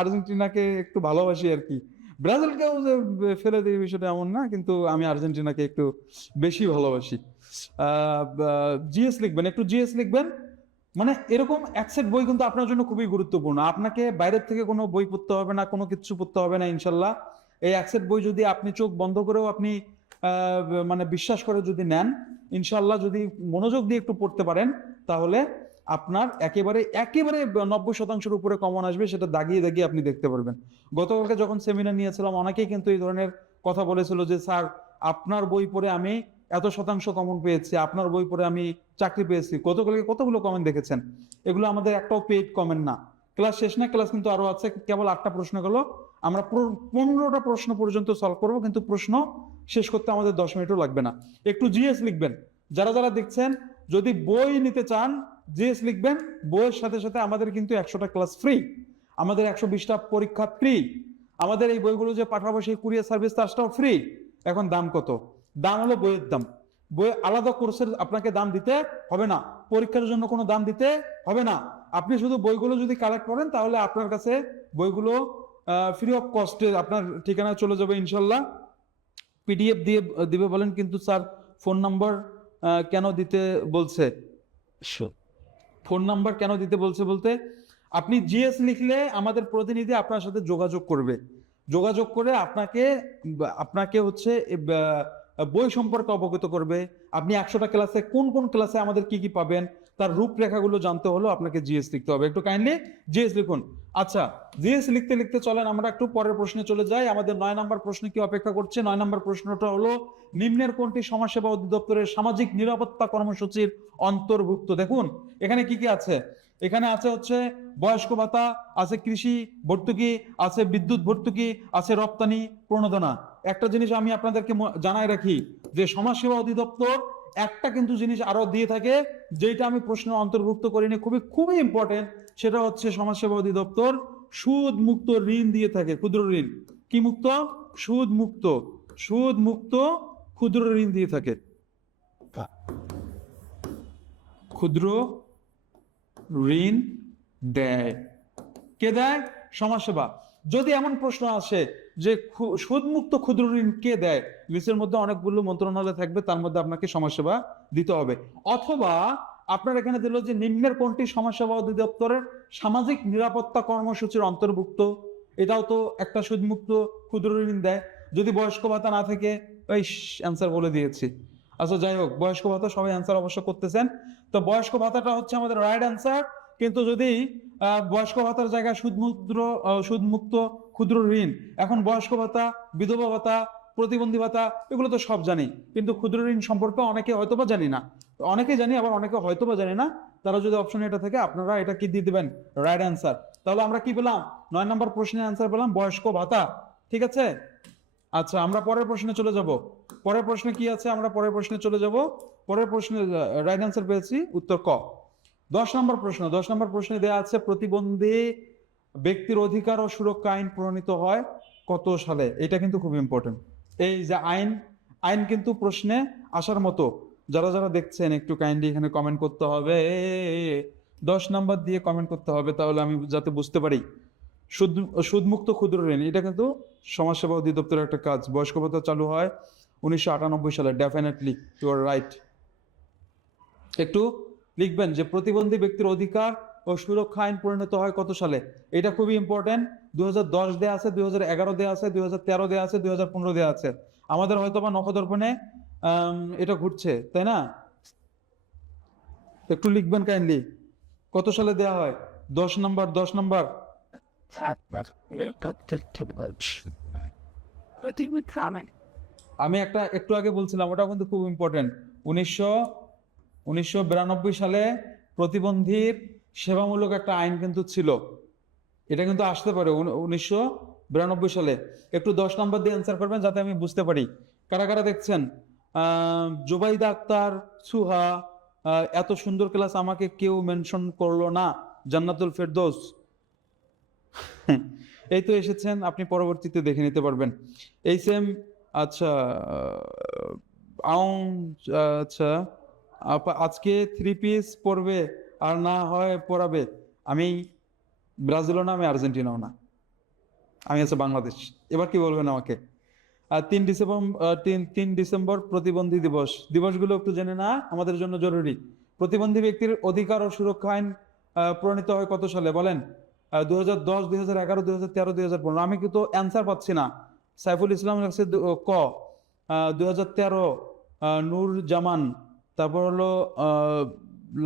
আর্জেন্টিনাকে একটু ভালোবাসি আর কি, ব্রাজিলকেও যে ফেলে দিই বিষয়টা এমন না, কিন্তু আমি আর্জেন্টিনাকে একটু বেশি ভালোবাসি। জিএস লিখবেন, একটু জিএস লিখবেন। মানে এরকম এক সেট বই কিন্তু আপনার জন্য খুবই গুরুত্বপূর্ণ। আপনাকে বাইরের থেকে কোনো বই পড়তে হবে না, কোনো কিছু পড়তে হবে না ইনশাল্লাহ। এই এক সেট বই যদি আপনি চোখ বন্ধ করেও আপনি মানে বিশ্বাস করে যদি নেন, ইনশাল্লাহ যদি মনোযোগ দিয়ে একটু পড়তে পারেন, তাহলে আপনার একেবারে 90% উপরে কমন আসবে, সেটা দাগিয়ে দাগিয়ে আপনি দেখতে পারবেন। গতকালকে যখন সেমিনার নিয়েছিলাম, অনেকেই কিন্তু এই ধরনের কথা বলেছিল যে স্যার আপনার বই পড়ে আমি এত শতাংশ কমন পেয়েছি, আপনার বই পড়ে আমি চাকরি পেয়েছি। কতগুলো কমেন্ট দেখেছেন, এগুলো আমাদের একটাও পেইড কমেন্ট না। ক্লাস শেষ না, ক্লাস কিন্তু আরো আছে, কেবল 8টা প্রশ্ন গেল, আমরা 15টা প্রশ্ন পর্যন্ত সলভ করব, কিন্তু প্রশ্ন শেষ করতে আমাদের 10 মিনিটও লাগবে না। একটু জিএস লিখবেন, যারা যারা দেখছেন, যদি বই নিতে চান জিএস লিখবেন। বইয়ের সাথে সাথে আমাদের কিন্তু 100টা ক্লাস ফ্রি, আমাদের 120টা পরীক্ষা ফ্রি, আমাদের এই বইগুলো যে পাঠাবো সেই কুরিয়ার সার্ভিস চার্জটাও ফ্রি। এখন দাম কত? দাম হলো বইয়ের দাম। বই আলাদা কোর্সের আপনাকে দাম দিতে হবে না, পরীক্ষার জন্য কোনো দাম দিতে হবে না। আপনি শুধু বইগুলো যদি কালেক্ট করেন, তাহলে আপনার কাছে বইগুলো ফ্রি অফ কস্টে আপনার ঠিকানায় চলে যাবে ইনশাল্লাহ। পিডিএফ দিয়ে দিবে বলেন, কিন্তু স্যার ফোন নাম্বার কেন দিতে বলছে? ফোন নাম্বার কেন দিতে বলছে বলতে, আপনি জিএস লিখলে আমাদের প্রতিনিধি আপনার সাথে যোগাযোগ করবে, যোগাযোগ করে আপনাকে হচ্ছে বই সম্পর্কে অবগত করবে। আপনি 100টা ক্লাসে কোন কোন ক্লাসে আমাদের কি কি পাবেন, তার রূপরেখাগুলো জানতে হলো আপনাকে জিএস লিখতে হবে। একটু কাইন্ডলি জিএস লিখুন। আচ্ছা, জিএস লিখতে লিখতে চলেন আমরা একটু পরের প্রশ্নে চলে যাই। আমাদের 9 নম্বর প্রশ্ন কি অপেক্ষা করছে? 9 নম্বর প্রশ্নটা হলো, নিম্নের কোনটি সমাজসেবা অধিদপ্তরের সামাজিক নিরাপত্তা কর্মসূচির অন্তর্ভুক্ত? দেখুন এখানে কি কি আছে। এখানে আছে হচ্ছে বয়স্ক ভাতা, আছে কৃষি ভর্তুকি, আছে বিদ্যুৎ ভর্তুকি, আছে রপ্তানি প্রণোদনা। একটা জিনিস আমি আপনাদেরকে জানাই রাখি, যে সমাজসেবা অধিদপ্তর একটা কিন্তু জিনিস আরো দিয়ে থাকে, যেটা আমি প্রশ্ন অন্তর্ভুক্ত করিনি, খুবই খুবই ইম্পর্টেন্ট। সেটা হচ্ছে সমাজসেবা অধিদপ্তর সুদ মুক্ত ঋণ দিয়ে থাকে, ক্ষুদ্র ঋণ। কি মুক্ত? সুদ মুক্ত, সুদ মুক্ত ক্ষুদ্র ঋণ দিয়ে থাকে। ক্ষুদ্র ঋণ দেয়। কে দেয়? সমাজসেবা। যদি এমন প্রশ্ন আসে যে সুদমুক্ত ক্ষুদ্র ঋণ কে দেয়, লিস্টের মধ্যে অনেকগুলো মন্ত্রণালয় থাকবে, তার মধ্যে আপনাকে সমাজসেবা দিতে হবে। অথবা আপনার এখানে দিল যে নিম্নের কোনটি সমাজসেবা অধিদপ্তরের সামাজিক নিরাপত্তা কর্মসূচির অন্তর্ভুক্ত, এটাও তো একটা সুদমুক্ত ক্ষুদ্র ঋণ দেয়। যদি বয়স্ক ভাতা না থেকে, ওই অ্যান্সার বলে দিয়েছি। আচ্ছা যাই হোক, বয়স্ক ভাতা সবাই অ্যান্সার অবশ্য করতেছেন, তো বয়স্ক ভাতাটা হচ্ছে আমাদের রাইট অ্যান্সার। কিন্তু যদি বয়স্ক ভাতার জায়গায় সুদমুক্ত ক্ষুদ্র ঋণ, এখন বয়স্ক ভাতা, বিধবা ভাতা, প্রতিবন্ধী ভাতা এগুলো তো সব জানি, কিন্তু ক্ষুদ্র ঋণ সম্পর্কে অনেকে হয়তোবা জানি না, অনেকে জানি আবার অনেকে হয়তোবা জানি না। তারা যদি অপশন এটা থেকে আপনারা এটা কি দিয়ে দিবেন? Right answer. তাহলে আমরা কি পেলাম? 9 নম্বর প্রশ্নের অ্যান্সার পেলাম বয়স্ক ভাতা। ঠিক আছে। আচ্ছা, আমরা পরের প্রশ্নে চলে যাব। পরের প্রশ্নে কি আছে? আমরা পরের প্রশ্নে চলে যাব। পরের প্রশ্নে রাইট অ্যান্সার পেয়েছি উত্তর ক। 10 নম্বর প্রশ্ন। 10 নম্বর প্রশ্নে দেওয়া আছে প্রতিবন্ধী ব্যক্তির অধিকার ও সুরক্ষা আইন প্রণীত হয় কত সালে? এটা কিন্তু খুব ইম্পর্টেন্ট। এই যে আইন কিন্তু প্রশ্নে আসার মতো। যারা যারা দেখছেন একটু কাইন্ডলি এখানে কমেন্ট করতে হবে, 10 নাম্বার দিয়ে কমেন্ট করতে হবে, তাহলে আমি যাতে বুঝতে পারি। সুদমুক্ত ক্ষুদ্র ঋণ এটা কিন্তু সমাজসেবা অধিদপ্তরের একটা কাজ। বয়স্ক ভাতা চালু হয় 1998 সালে। Definitely you are right. একটু লিখবেন যে প্রতিবন্ধী ব্যক্তির অধিকার ও সুরক্ষা আইন পরিণত হয় কত সালে? এটা খুবই ইম্পর্টেন্ট। 2010 দেয়া আছে, 2011 দেয়া আছে, 2013 দেয়া আছে, 2015 দেয়া আছে। আমাদের হয়তো বা নখদর্পণে এটা ঘুরছে, তাই না? একটু লিখবেন কাইন্ডলি কত সালে দেয়া হয়। 10 নাম্বার। 10 নাম্বার আমি একটু আগে বলছিলাম, ওটা কিন্তু খুব ইম্পর্টেন্ট। 1992 সালে প্রতিবন্ধীর সেবামূলক একটা আইন কিন্তু ছিল। এটা কিন্তু আসতে পারে 1992 সালে। একটু 10 নম্বর দিয়ে অ্যান্সার করবেন যাতে আমি বুঝতে পারি। কারা কারা দেখছেন? জুবাইদা আক্তার, সুহা, এত সুন্দর ক্লাস, আমাকে কেউ মেনশন করলো না। জান্নাতুল ফেরদৌস, এই তো এসেছেন, আপনি পরবর্তীতে দেখে নিতে পারবেন। এই সেম। আচ্ছা, আচ্ছা, আজকে 3 পিস পরবে আর না হয় পরাবে। আমি ব্রাজিলও না, আমি আর্জেন্টিনাও না, আমি আছে বাংলাদেশ। এবার কি বলবেন আমাকে? 3 ডিসেম্বর প্রতিবন্ধী দিবস। দিবসগুলো একটু জেনে না আমাদের জন্য জরুরি। প্রতিবন্ধী ব্যক্তির অধিকার ও সুরক্ষা আইন প্রণীত হয় কত সালে বলেন? 2010, 2011, 2013, 2015। আমি কিন্তু অ্যান্সার পাচ্ছি না। সাইফুল ইসলাম লাগছে ক। 2013 নূর জামান, তারপর হলো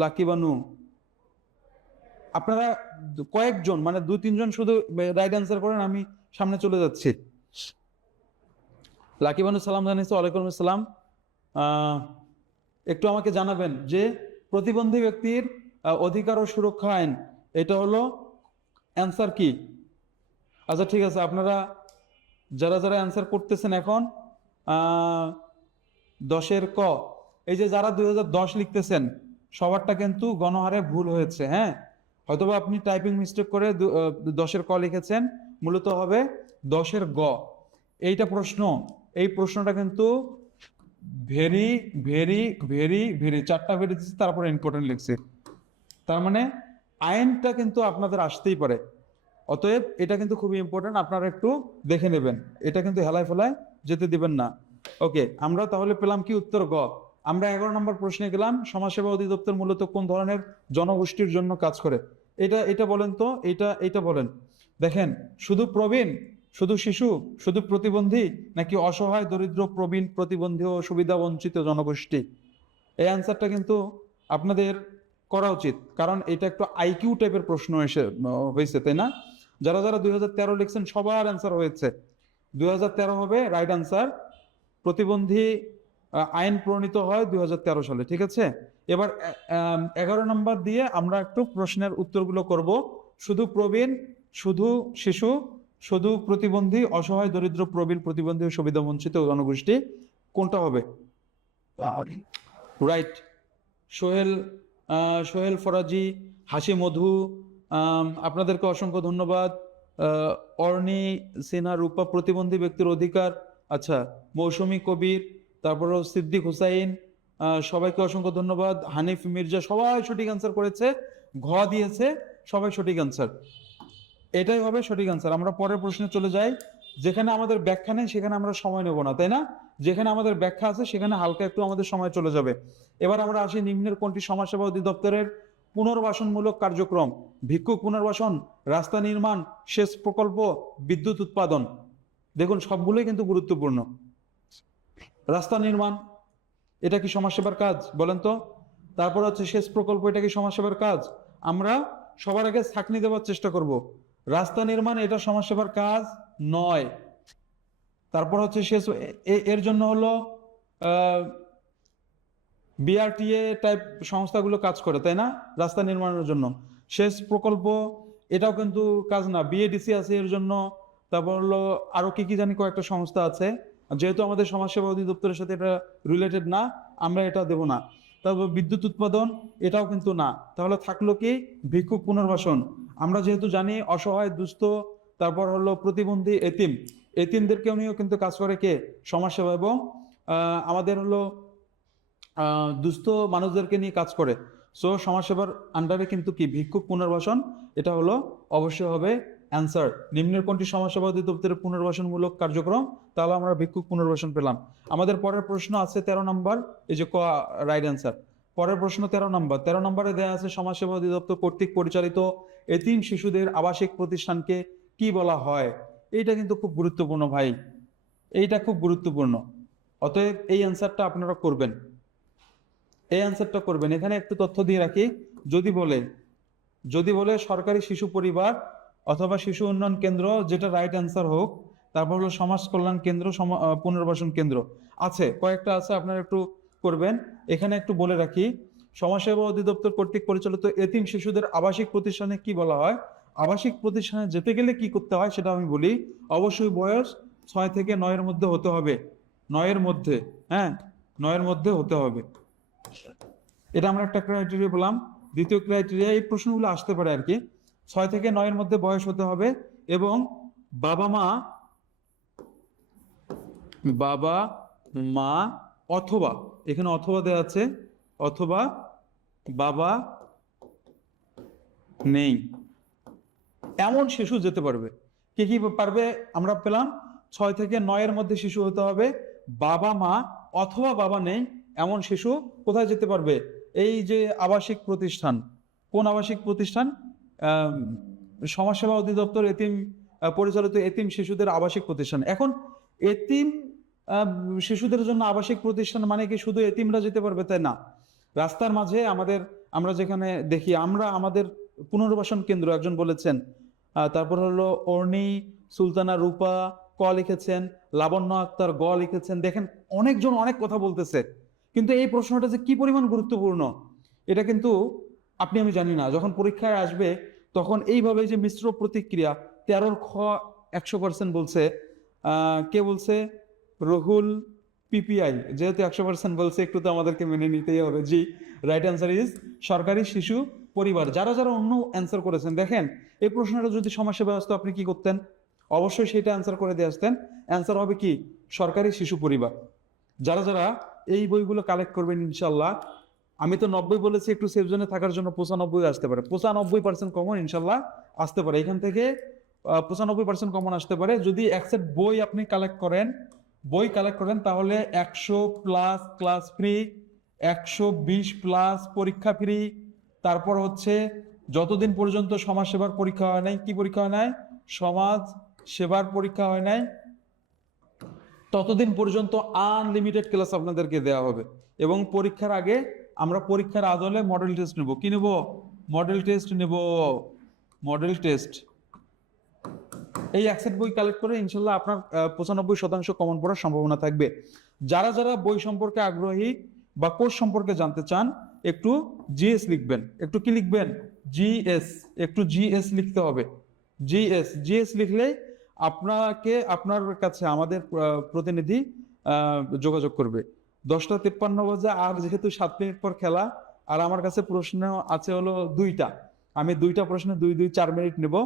লাকি বানু। আপনারা কয়েকজন, মানে 2-3 জন শুধু রাইট অ্যান্সার করেন, আমি সামনে চলে যাচ্ছি। লাকি বানু সালাম জানিয়েছে। ওয়ালাইকুম আসসালাম। একটু আমাকে জানাবেন যে প্রতিবন্ধী ব্যক্তির অধিকার ও সুরক্ষা আইন, এটা হলো অ্যান্সার কি? আচ্ছা ঠিক আছে, আপনারা যারা যারা অ্যান্সার করতেছেন এখন 10-এর ক, এই যে যারা 2010 লিখতেছেন সবারটা কিন্তু গণহারে ভুল হয়েছে। হ্যাঁ, হয়তোবা আপনি টাইপিং মিস্টেক করে 10-এর ক লিখেছেন, মূলত হবে 10-এর গ। এইটা প্রশ্ন, এই প্রশ্নটা কিন্তু ভেরি ভেরি ভেরি ভেরি, 4টা ভেরি দিচ্ছে, তারপরে ইম্পর্টেন্ট লিখছে। তার মানে আইনটা কিন্তু আপনাদের আসতেই পারে। অতএব এটা কিন্তু খুবই ইম্পর্টেন্ট, আপনারা একটু দেখে নেবেন। এটা কিন্তু হেলায় ফেলায় যেতে দিবেন না। ওকে, আমরা তাহলে পেলাম কি? উত্তর গ। আমরা 11 নম্বর প্রশ্নে গেলাম। সমাজসেবা অধিদপ্তর মূলত কোন ধরনের জনগোষ্ঠীর জন্য কাজ করে? এটা বলেন তো, এটা বলেন। দেখেন, শুধু প্রবীণ, শুধু শিশু, শুধু প্রতিবন্ধী, নাকি অসহায়, দরিদ্র, প্রবীণ, প্রতিবন্ধী ও সুবিধা বঞ্চিত জনগোষ্ঠী? এই অ্যান্সারটা কিন্তু আপনাদের করা উচিত, কারণ এটা একটু আইকিউ টাইপের প্রশ্ন হয়েছে, তাই না? যারা যারা 2013 লিখছেন সবার অ্যান্সার হয়েছে। 2013 হবে রাইট অ্যান্সার। প্রতিবন্ধী আইন প্রণীত হয় 2013 সালে। ঠিক আছে। এবার 11 নম্বর দিয়ে আমরা একটু প্রশ্নের উত্তরগুলো করব। শুধু প্রবীণ, শুধু শিশু, শুধু প্রতিবন্ধী, অসহায়, দরিদ্র, প্রবীণ, প্রতিবন্ধী ও সুবিধা বঞ্চিত জনগোষ্ঠী, কোনটা হবে? রাইট। সোহেল ফরাজি, হাসি মধু, আপনাদেরকে অসংখ্য ধন্যবাদ। অর্নি সিনহা রূপা, প্রতিবন্ধী ব্যক্তির অধিকার। আচ্ছা, মৌসুমী কবির, তারপর সিদ্দিক হুসাইন, সবাইকে অসংখ্য ধন্যবাদ। হানিফ মির্জা সবাই সঠিক অ্যান্সার করেছে, ঘ দিয়েছে, সবাই সঠিক অ্যান্সার। এটাই হবে সঠিক অ্যান্সার। আমরা পরের প্রশ্নে চলে যাই। যেখানে আমাদের ব্যাখ্যা নেই সেখানে আমরা সময় নেব না, তাই না? যেখানে আমাদের ব্যাখ্যা আছে সেখানে হালকা একটু আমাদের সময় চলে যাবে। এবার আমরা আসি, নিম্নের কোনটি সমাজসেবা অধিদপ্তরের পুনর্বাসনমূলক কার্যক্রম? ভিক্ষুক পুনর্বাসন, রাস্তা নির্মাণ, সেচ প্রকল্প, বিদ্যুৎ উৎপাদন। দেখুন সবগুলোই কিন্তু গুরুত্বপূর্ণ। রাস্তা নির্মাণ, এটা কি সমাজসেবার কাজ বলেন তো? তারপর হচ্ছে সেচ প্রকল্প, এটা কি সমাজসেবার কাজ? আমরা সবার আগে ছাঁকনি দেওয়ার চেষ্টা করব। রাস্তা নির্মাণ এটা সমাজসেবার কাজ নয়। তারপর হচ্ছে সেচ, এর জন্য হলো বিআরটিএ টাইপ সংস্থাগুলো কাজ করে, তাই না, রাস্তা নির্মাণের জন্য। সেচ প্রকল্প এটাও কিন্তু কাজ না, বিএডিসি আছে এর জন্য। তারপর হলো আরো কি কি জানি কয়েকটা সংস্থা আছে, যেহেতু আমাদের সমাজসেবা অধিদপ্তরের সাথে এটা রিলেটেড না, আমরা এটা দেব না। তারপর বিদ্যুৎ উৎপাদন, এটাও কিন্তু না। তাহলে থাকলো কি? ভিক্ষুক পুনর্বাসন। আমরা যেহেতু জানি অসহায়, দুস্থ, তারপর হলো প্রতিবন্ধী, এতিম, এতিমদেরকেও নিয়েও কিন্তু কাজ করে কে? সমাজসেবা। এবং আমাদের হলো দুস্থ মানুষদেরকে নিয়ে কাজ করে। সো সমাজসেবার আন্ডারে কিন্তু কি ভিক্ষুক পুনর্বাসন, এটা হলো অবশ্যই হবে অ্যান্সার। নিম্নের কোনটি সমাজসেবা অধিদপ্তরের পুনর্বাসনমূলক কার্যক্রম? তাহলে আমরা ভিক্ষুক পুনর্বাসন পেলাম। আমাদের পরের প্রশ্ন আছে 13 নম্বর, এই যে রাইট অ্যান্সার। পরের প্রশ্ন 13 নম্বর। 13 নম্বরে দেওয়া আছে সমাজসেবা অধিদপ্তর কর্তৃক পরিচালিত এতিম শিশুদের আবাসিক প্রতিষ্ঠানকে কি বলা হয়? এইটা কিন্তু খুব গুরুত্বপূর্ণ ভাই, এইটা খুব গুরুত্বপূর্ণ। অতএব এই অ্যান্সারটা আপনারা করবেন, এই অ্যান্সারটা করবেন। এখানে একটু তথ্য দিয়ে রাখি, যদি বলে সরকারি শিশু পরিবার অথবা শিশু উন্নয়ন কেন্দ্র, যেটা রাইট অ্যান্সার হোক। তারপর হলো সমাজ কল্যাণ কেন্দ্র, পুনর্বাসন কেন্দ্র আছে, কয়েকটা আছে, আপনারা একটু করবেন। এখানে একটু বলে রাখি, সমাজসেবা অধিদপ্তর কর্তৃক পরিচালিত এতিম শিশুদের আবাসিক প্রতিষ্ঠানে কি বলা হয়? আবাসিক প্রতিষ্ঠানে যেতে গেলে কি করতে হয় সেটা আমি বলি। অবশ্যই বয়স 6 থেকে 9-এর মধ্যে হতে হবে, 9-এর মধ্যে, হ্যাঁ, 9-এর মধ্যে হতে হবে। এটা আমরা একটা ক্রাইটেরিয়া বললাম। দ্বিতীয় ক্রাইটেরিয়া, এই প্রশ্নগুলো আসতে পারে আর কি, 6 থেকে 9-এর মধ্যে বয়স হতে হবে এবং বাবা মা অথবা, এখানে অথবা দেওয়া আছে, অথবা বাবা নেই এমন শিশু যেতে পারবে। কি কি পারবে আমরা পেলাম? 6 থেকে 9-এর মধ্যে শিশু হতে হবে, বাবা মা অথবা বাবা নেই এমন শিশু কোথায় যেতে পারবে? এই যে আবাসিক প্রতিষ্ঠান। কোন আবাসিক প্রতিষ্ঠান? সমাজসেবা অধিদপ্তর এতিম পরিচালিত এতিম শিশুদের আবাসিক প্রতিষ্ঠান। এখন এতিম শিশুদের জন্য আবাসিক প্রতিষ্ঠান মানে কি শুধু এতিমরা যেতে পারবে তাই না? রাস্তার মাঝে আমরা যেখানে দেখি, আমাদের পুনর্বাসন কেন্দ্র একজন বলেছেন, তারপর হলো অর্নি সুলতানা রূপা ক লিখেছেন, লাবণ্য আক্তার গ লিখেছেন। দেখেন অনেকজন অনেক কথা বলতেছে, কিন্তু এই প্রশ্নটা যে কি পরিমাণ গুরুত্বপূর্ণ এটা কিন্তু আমি জানি না। যখন পরীক্ষায় আসবে তখন এইভাবে যে মিশ্র প্রতিক্রিয়া, 13-র খ 100% বলছে। কে বলছে? রহুল পিপিআই। যেহেতু 100% বলছে, একটু তো আমাদেরকে মেনে নিতেই হবে। জি, রাইট অ্যান্সার ইজ সরকারি শিশু পরিবার। যারা অন্য অ্যান্সার করেছেন, দেখেন এই প্রশ্নটা যদি সমাজসেবা আসতো আপনি কি করতেন? অবশ্যই সেটা অ্যান্সার করে দিয়ে আসতেন। অ্যান্সার হবে কি? সরকারি শিশু পরিবার। যারা এই বইগুলো কালেক্ট করবেন ইনশাল্লাহ, আমি তো 90 বলেছি, একটু সেফ জোনে থাকার জন্য 95 আসতে পারে, 95% কমন ইনশাল্লাহ আসতে পারে। এখান থেকে 95% কমন আসতে পারে যদি একসেট বই আপনি কালেক্ট করেন, তাহলে 100+ ক্লাস ফ্রি, 120+ পরীক্ষা ফ্রি। তারপর হচ্ছে যতদিন পর্যন্ত সমাজ সেবার পরীক্ষা হয় নাই, কি পরীক্ষা হয় নাই? সমাজ সেবার পরীক্ষা হয় নাই, ততদিন পর্যন্ত আনলিমিটেড ক্লাস আপনাদেরকে দেওয়া হবে। এবং পরীক্ষার আগে আমরা পরীক্ষার আদলে মডেল টেস্ট নেব। কি নেব? মডেল টেস্ট নেব, মডেল টেস্ট। এই একসেট বই কালেক্ট করে ইনশাল্লাহ আপনার 95% কমন পড়ার সম্ভাবনা থাকবে। যারা বই সম্পর্কে আগ্রহী বা কোর্স সম্পর্কে জানতে চান, একটু জিএস লিখবেন। একটু কি লিখবেন? জিএস। একটু জিএস লিখতে হবে। জিএস লিখলে আপনার কাছে আমাদের প্রতিনিধি যোগাযোগ করবে। 10:53 বাজে, আর যেহেতু 7 মিনিট পর খেলা, আর আমার কাছে প্রশ্ন আছে হলো 2টা। আমি 2টা প্রশ্নে 4 মিনিট নেব।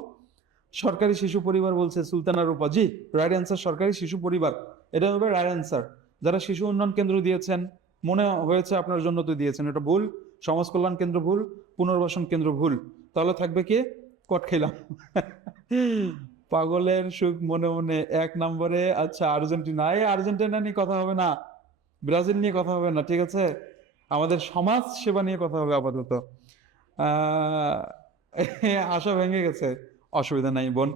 সরকারি শিশু পরিবার বলছে সুলতানা রূপা। জি, রাইট অ্যান্সার সরকারি শিশু পরিবার, এটা হবে রাইট অ্যান্সার। যারা শিশু উন্নয়ন কেন্দ্র দিয়েছেন, মনে হয়েছে আপনার জন্য তো দিয়েছেন, এটা ভুল। সমাজ কল্যাণ কেন্দ্র ভুল, পুনর্বাসন কেন্দ্র ভুল। তাহলে থাকবে কি? কট খেলাম। পাগলের সুখ মনে মনে 1 নম্বরে। আচ্ছা, আর্জেন্টিনা। এই আর্জেন্টিনা নিয়ে কথা হবে না, ব্রাজিল নিয়ে কথা হবে না, ঠিক আছে? আমাদের সমাজ সেবা নিয়ে কথা হবে আপাতত। আহ আশা ভেঙে গেছে। অসুবিধা নাই বোন,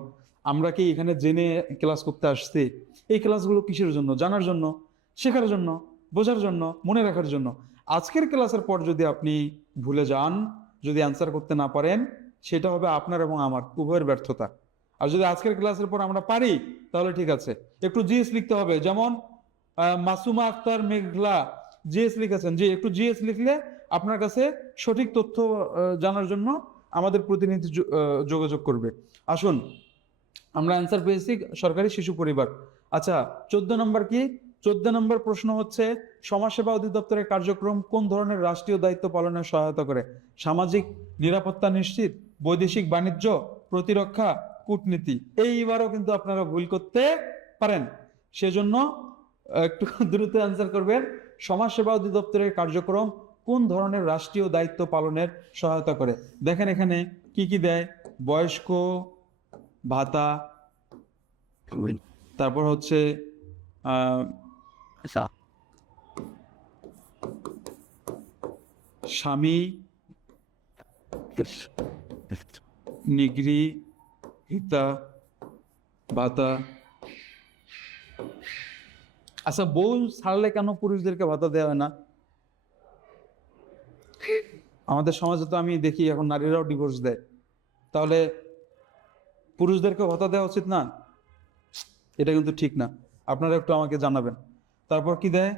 আমরা কি এখানে জেনে ক্লাস করতে আসছি? এই ক্লাসগুলো কিসের জন্য? জানার জন্য, শেখার জন্য, বোঝার জন্য, মনে রাখার জন্য। আজকের ক্লাসের পর যদি আপনি ভুলে যান, যদি অ্যান্সার করতে না পারেন, সেটা হবে আপনার এবং আমার উভয়ের ব্যর্থতা। আর যদি আজকের ক্লাসের পর আমরা পারি, তাহলে ঠিক আছে। একটু জিএস লিখতে হবে, যেমন মাসুমা আক্তার মেঘলা জিএস লিখেছেন। জি, একটু জিএস লিখলে আপনার কাছে সঠিক তথ্য জানার জন্য আমাদের প্রতিনিধি যোগাযোগ করবে। আসুন, আমরা অ্যান্সার পেয়েছি সরকারি শিশু পরিবার। আচ্ছা, 14 নম্বর কি? 14 নম্বর প্রশ্ন হচ্ছে, সমাজসেবা অধিদপ্তরের কার্যক্রম কোন ধরনের রাষ্ট্রীয় দায়িত্ব পালনে সহায়তা করে? সামাজিক নিরাপত্তা নিশ্চিত, বৈদেশিক বাণিজ্য, প্রতিরক্ষা, কূটনীতি। এইবারও কিন্তু আপনারা ভুল করতে পারেন, সেজন্য একটু দ্রুত অ্যান্সার করবেন। সমাজসেবা অধিদপ্তরের কার্যক্রম কোন ধরনের রাষ্ট্রীয় দায়িত্ব পালনের সহায়তা করে? দেখেন এখানে কি কি দেয়। বয়স্ক ভাতা, তারপর হচ্ছে স্বামী নিগৃহীতা ভাতা। আচ্ছা, বউ ছাড়লে কেন পুরুষদেরকে ভাতা দেওয়া হয় না? আমাদের সমাজে তো আমি দেখি এখন নারীরাও ডিভোর্স দেয়, তাহলে পুরুষদেরকে ভাতা দেওয়া উচিত না? এটা কিন্তু ঠিক না, আপনারা একটু আমাকে জানাবেন। তারপর কি দেয়?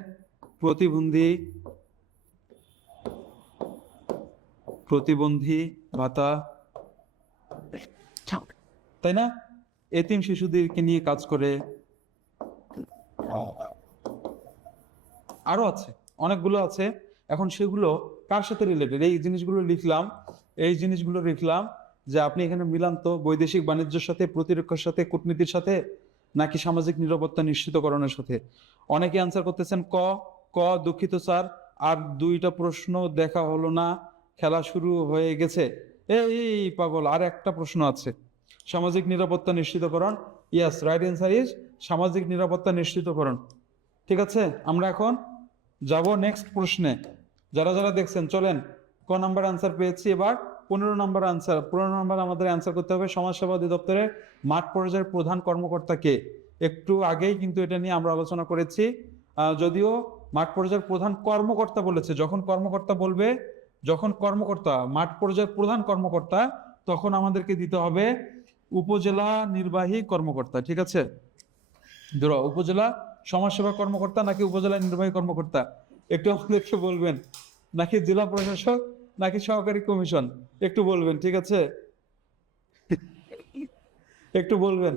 প্রতিবন্ধী ভাতা, তাই না? এতিম শিশুদেরকে নিয়ে কাজ করে। আরো আছে, অনেকগুলো আছে। এখন সেগুলো কার সাথে রিলেটেড? এই জিনিসগুলো লিখলাম যে আপনি এখানে মিলান তো, বৈদেশিক বাণিজ্যের সাথে, প্রতিরক্ষার সাথে, কূটনীতির সাথে, নাকি সামাজিক নিরাপত্তা নিশ্চিতকরণের সাথে। অনেকে অ্যান্সার করতেছেন ক। ক, দুঃখিত স্যার, আর 2টা প্রশ্ন দেখা হলো না, খেলা শুরু হয়ে গেছে। এই পাগল, আর একটা প্রশ্ন আছে, সামাজিক নিরাপত্তা নিশ্চিতকরণ। ইয়াস, রাইট অ্যান্সার ইজ সামাজিক নিরাপত্তা নিশ্চিতকরণ। ঠিক আছে, আমরা এখন যাব নেক্সট প্রশ্নে। যারা যারা দেখছেন চলেন, ক নাম্বার আনসার পেয়েছি। এবার 15 নম্বর আনসার। 15 নম্বর আমাদের আনসার করতে হবে, সমাজসেবা অধিদপ্তরের মাঠ পর্যায়ের প্রধান কর্মকর্তা কে? একটু আগেই কিন্তু এটা নিয়ে আমরা আলোচনা করেছি। যদিও মাঠ পর্যায়ের প্রধান কর্মকর্তা বলেছে, যখন কর্মকর্তা মাঠ পর্যায়ের প্রধান কর্মকর্তা, তখন আমাদেরকে দিতে হবে উপজেলা নির্বাহী কর্মকর্তা। ঠিক আছে, ধরো উপজেলা সমাজসেবা কর্মকর্তা নাকি উপজেলা নির্বাহী কর্মকর্তা, একটু আমাদেরকে বলবেন। নাকি জেলা প্রশাসক, নাকি সহকারী কমিশন, একটু বলবেন। ঠিক আছে, একটু বলবেন।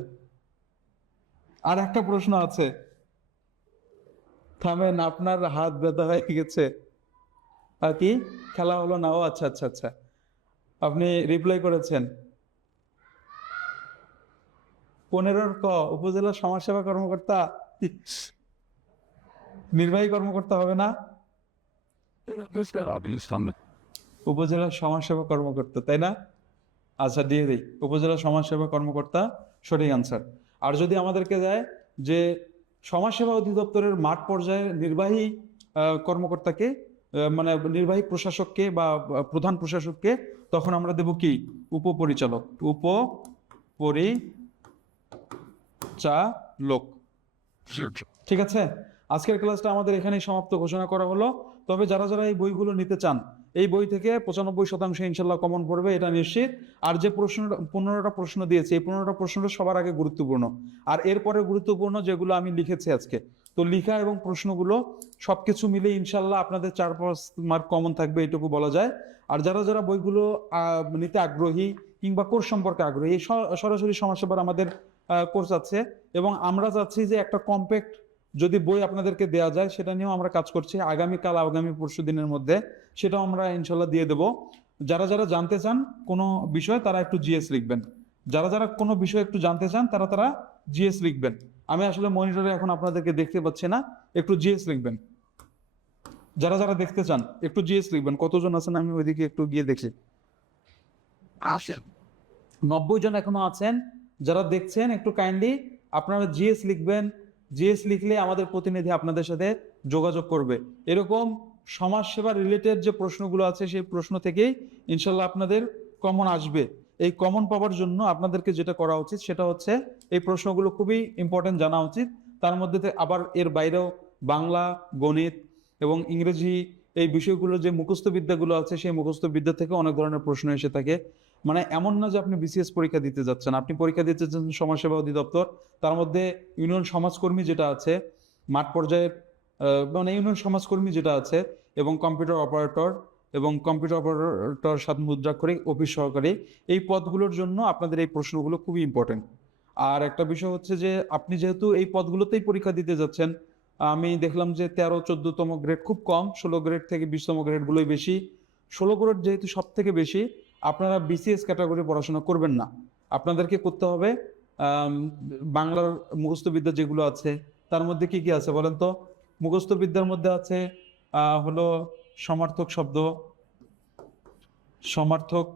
আর একটা প্রশ্ন আছে, থামেন, আপনার হাত ব্যথা হয়ে গেছে। আর কি খেলা হলো না? ও আচ্ছা আচ্ছা আচ্ছা, আপনি রিপ্লাই করেছেন। 15 ক, উপজেলা সমাজসেবা কর্মকর্তা, নির্বাহী কর্মকর্তা হবে না? উপজেলা সমাজসেবা কর্মকর্তা, তাই না? আচ্ছা, দিয়ে দিই, উপজেলা সমাজসেবা কর্মকর্তা সঠিক আনসার। আর যদি আমাদেরকে দেয় যে সমাজসেবা অধিদপ্তরের মাঠ পর্যায়ে নির্বাহী কর্মকর্তাকে, মানে নির্বাহী প্রশাসককে বা প্রধান প্রশাসককে, তখন আমরা দেব কি? উপপরিচালক। উপপরিচালক। ঠিক আছে, আজকের ক্লাসটা আমাদের এখানেই সমাপ্ত ঘোষণা করা হলো। তবে যারা যারা এই বইগুলো নিতে চান, এই বই থেকে 95% ইনশাল্লাহ কমন পড়বে, এটা নিশ্চিত। আর যে 15টা প্রশ্ন দিয়েছে, এই 15টা প্রশ্নটা সবার আগে গুরুত্বপূর্ণ, আর এরপরে গুরুত্বপূর্ণ যেগুলো আমি লিখেছি আজকে। তো লিখা এবং প্রশ্নগুলো সবকিছু মিলে ইনশাল্লাহ আপনাদের 4-5 মার্ক কমন থাকবে, এটুকু বলা যায়। আর যারা যারা বইগুলো নিতে আগ্রহী কিংবা কোর্স সম্পর্কে আগ্রহী, সরাসরি সমাজসেবার আমাদের কোর্স আছে, এবং আমরা চাচ্ছি যে একটা কম্প্যাক্ট যদি বই আপনাদেরকে দেওয়া যায়, সেটা নিয়েও আমরা কাজ করছি। আগামীকাল, আগামী পরশু দিনের মধ্যে সেটাও আমরা ইনশাল্লাহ দিয়ে দেব। যারা যারা জানতে চান কোনো বিষয়, তারা একটু জিএস লিখবেন। যারা যারা কোনো বিষয় একটু জানতে চান, তারা জিএস লিখবেন। আমি আসলে মনিটরে এখন আপনাদেরকে দেখতে পাচ্ছি না, একটু জিএস লিখবেন। যারা যারা দেখতে চান একটু জিএস লিখবেন, কতজন আছেন আমি ওইদিকে একটু গিয়ে দেখি। 90 জন এখনো আছেন যারা দেখছেন, একটু কাইন্ডলি আপনারা জিএস লিখবেন। জিএস লিখলে আমাদের প্রতিনিধি আপনাদের সাথে যোগাযোগ করবে। এরকম সমাজসেবা রিলেটেড যে প্রশ্নগুলো আছে সেই প্রশ্ন থেকেই ইনশাল্লাহ আপনাদের কমন আসবে। এই কমন পাওয়ার জন্য আপনাদেরকে যেটা করা উচিত সেটা হচ্ছে এই প্রশ্নগুলো খুবই ইম্পর্টেন্ট জানা উচিত। তার মধ্যে আবার এর বাইরেও বাংলা, গণিত এবং ইংরেজি এই বিষয়গুলো যে মুখস্থ বিদ্যাগুলো আছে সেই মুখস্থ বিদ্যা থেকে অনেক ধরনের প্রশ্ন এসে থাকে। মানে এমন না যে আপনি বিসিএস পরীক্ষা দিতে যাচ্ছেন, আপনি পরীক্ষা দিতে যাচ্ছেন সমাজসেবা অধিদপ্তর, তার মধ্যে ইউনিয়ন সমাজকর্মী যেটা আছে মাঠ পর্যায়ের, মানে ইউনিয়ন সমাজকর্মী যেটা আছে, এবং কম্পিউটার অপারেটর এবং কম্পিউটার অপারেটর সাথে মুদ্রাক্ষরিক অফিস সহকারী, এই পদগুলোর জন্য আপনাদের এই প্রশ্নগুলো খুবই ইম্পর্টেন্ট। আর একটা বিষয় হচ্ছে যে আপনি যেহেতু এই পদগুলোতেই পরীক্ষা দিতে যাচ্ছেন, আমি দেখলাম যে 13-14তম গ্রেড খুব কম, 16 গ্রেড থেকে 20তম গ্রেডগুলোই বেশি। 16 গ্রেড যেহেতু সব থেকে বেশি, আপনারা বিসিএস ক্যাটাগরি পড়াশোনা করবেন না। আপনাদেরকে করতে হবে বাংলার মুখস্থ বিদ্যা যেগুলো আছে তার মধ্যে কি কি আছে বলেন তো? মুখস্থ বিদ্যার মধ্যে আছে হলো সমার্থক শব্দ, সমার্থক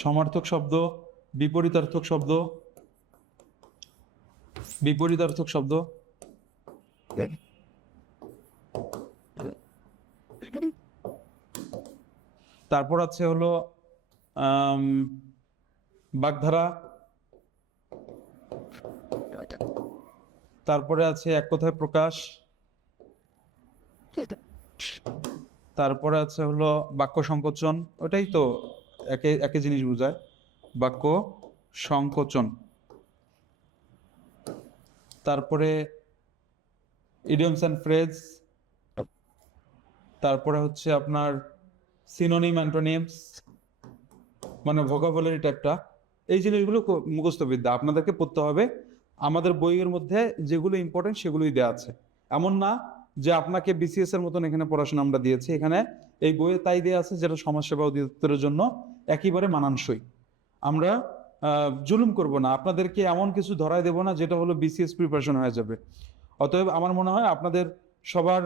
সমার্থক শব্দ, বিপরীতার্থক শব্দ, বিপরীতার্থক শব্দ, তারপর আছে হলো আম, বাগধারা, তারপরে আছে এক কথায় প্রকাশ, তারপরে আছে হলো বাক্য সংকোচন, ওটাই তো একই জিনিস বোঝায়, বাক্য সংকোচন। তারপরে ইডিয়মস অ্যান্ড ফ্রেজ, তারপরে হচ্ছে আপনার সিনোনিম অ্যান্টোনিমস, মানে ভোকাবুলারি টাইপটা। এই জিনিসগুলো মুখস্থ বিদ্যা আপনাদেরকে পড়তে হবে। আমাদের বইয়ের মধ্যে যেগুলো ইম্পর্টেন্ট সেগুলোই দেওয়া আছে, এমন না যে আপনাকে বিসিএস এর মতন এখানে পড়াশোনা আমরা দিয়েছি। এখানে এই বইয়ে তাই দেওয়া আছে যেটা সমাজসেবা অধিদপ্তরের জন্য একেবারে মানানসই। আমরা জুলুম করব না, আপনাদেরকে এমন কিছু ধরায় দেব না যেটা হলো বিসিএস প্রিপারেশন হয়ে যাবে। অতএব আমার মনে হয় আপনাদের সবার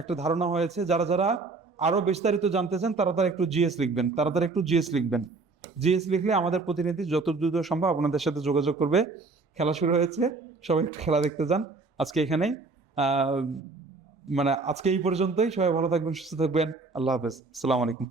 একটা ধারণা হয়েছে। যারা যারা আরো বিস্তারিত জানতে চান তারা তারা একটু জিএস লিখবেন, তারা তারা একটু জিএস লিখবেন। জিএস লিখলে আমাদের প্রতিনিধি যত দ্রুত সম্ভব আপনাদের সাথে যোগাযোগ করবে। খেলা শুরু হয়েছে, সবাই একটু খেলা দেখতে যান। আজকে এখানেই মানে আজকে এই পর্যন্তই। সবাই ভালো থাকবেন, সুস্থ থাকবেন। আল্লাহ হাফেজ, আসসালামু আলাইকুম।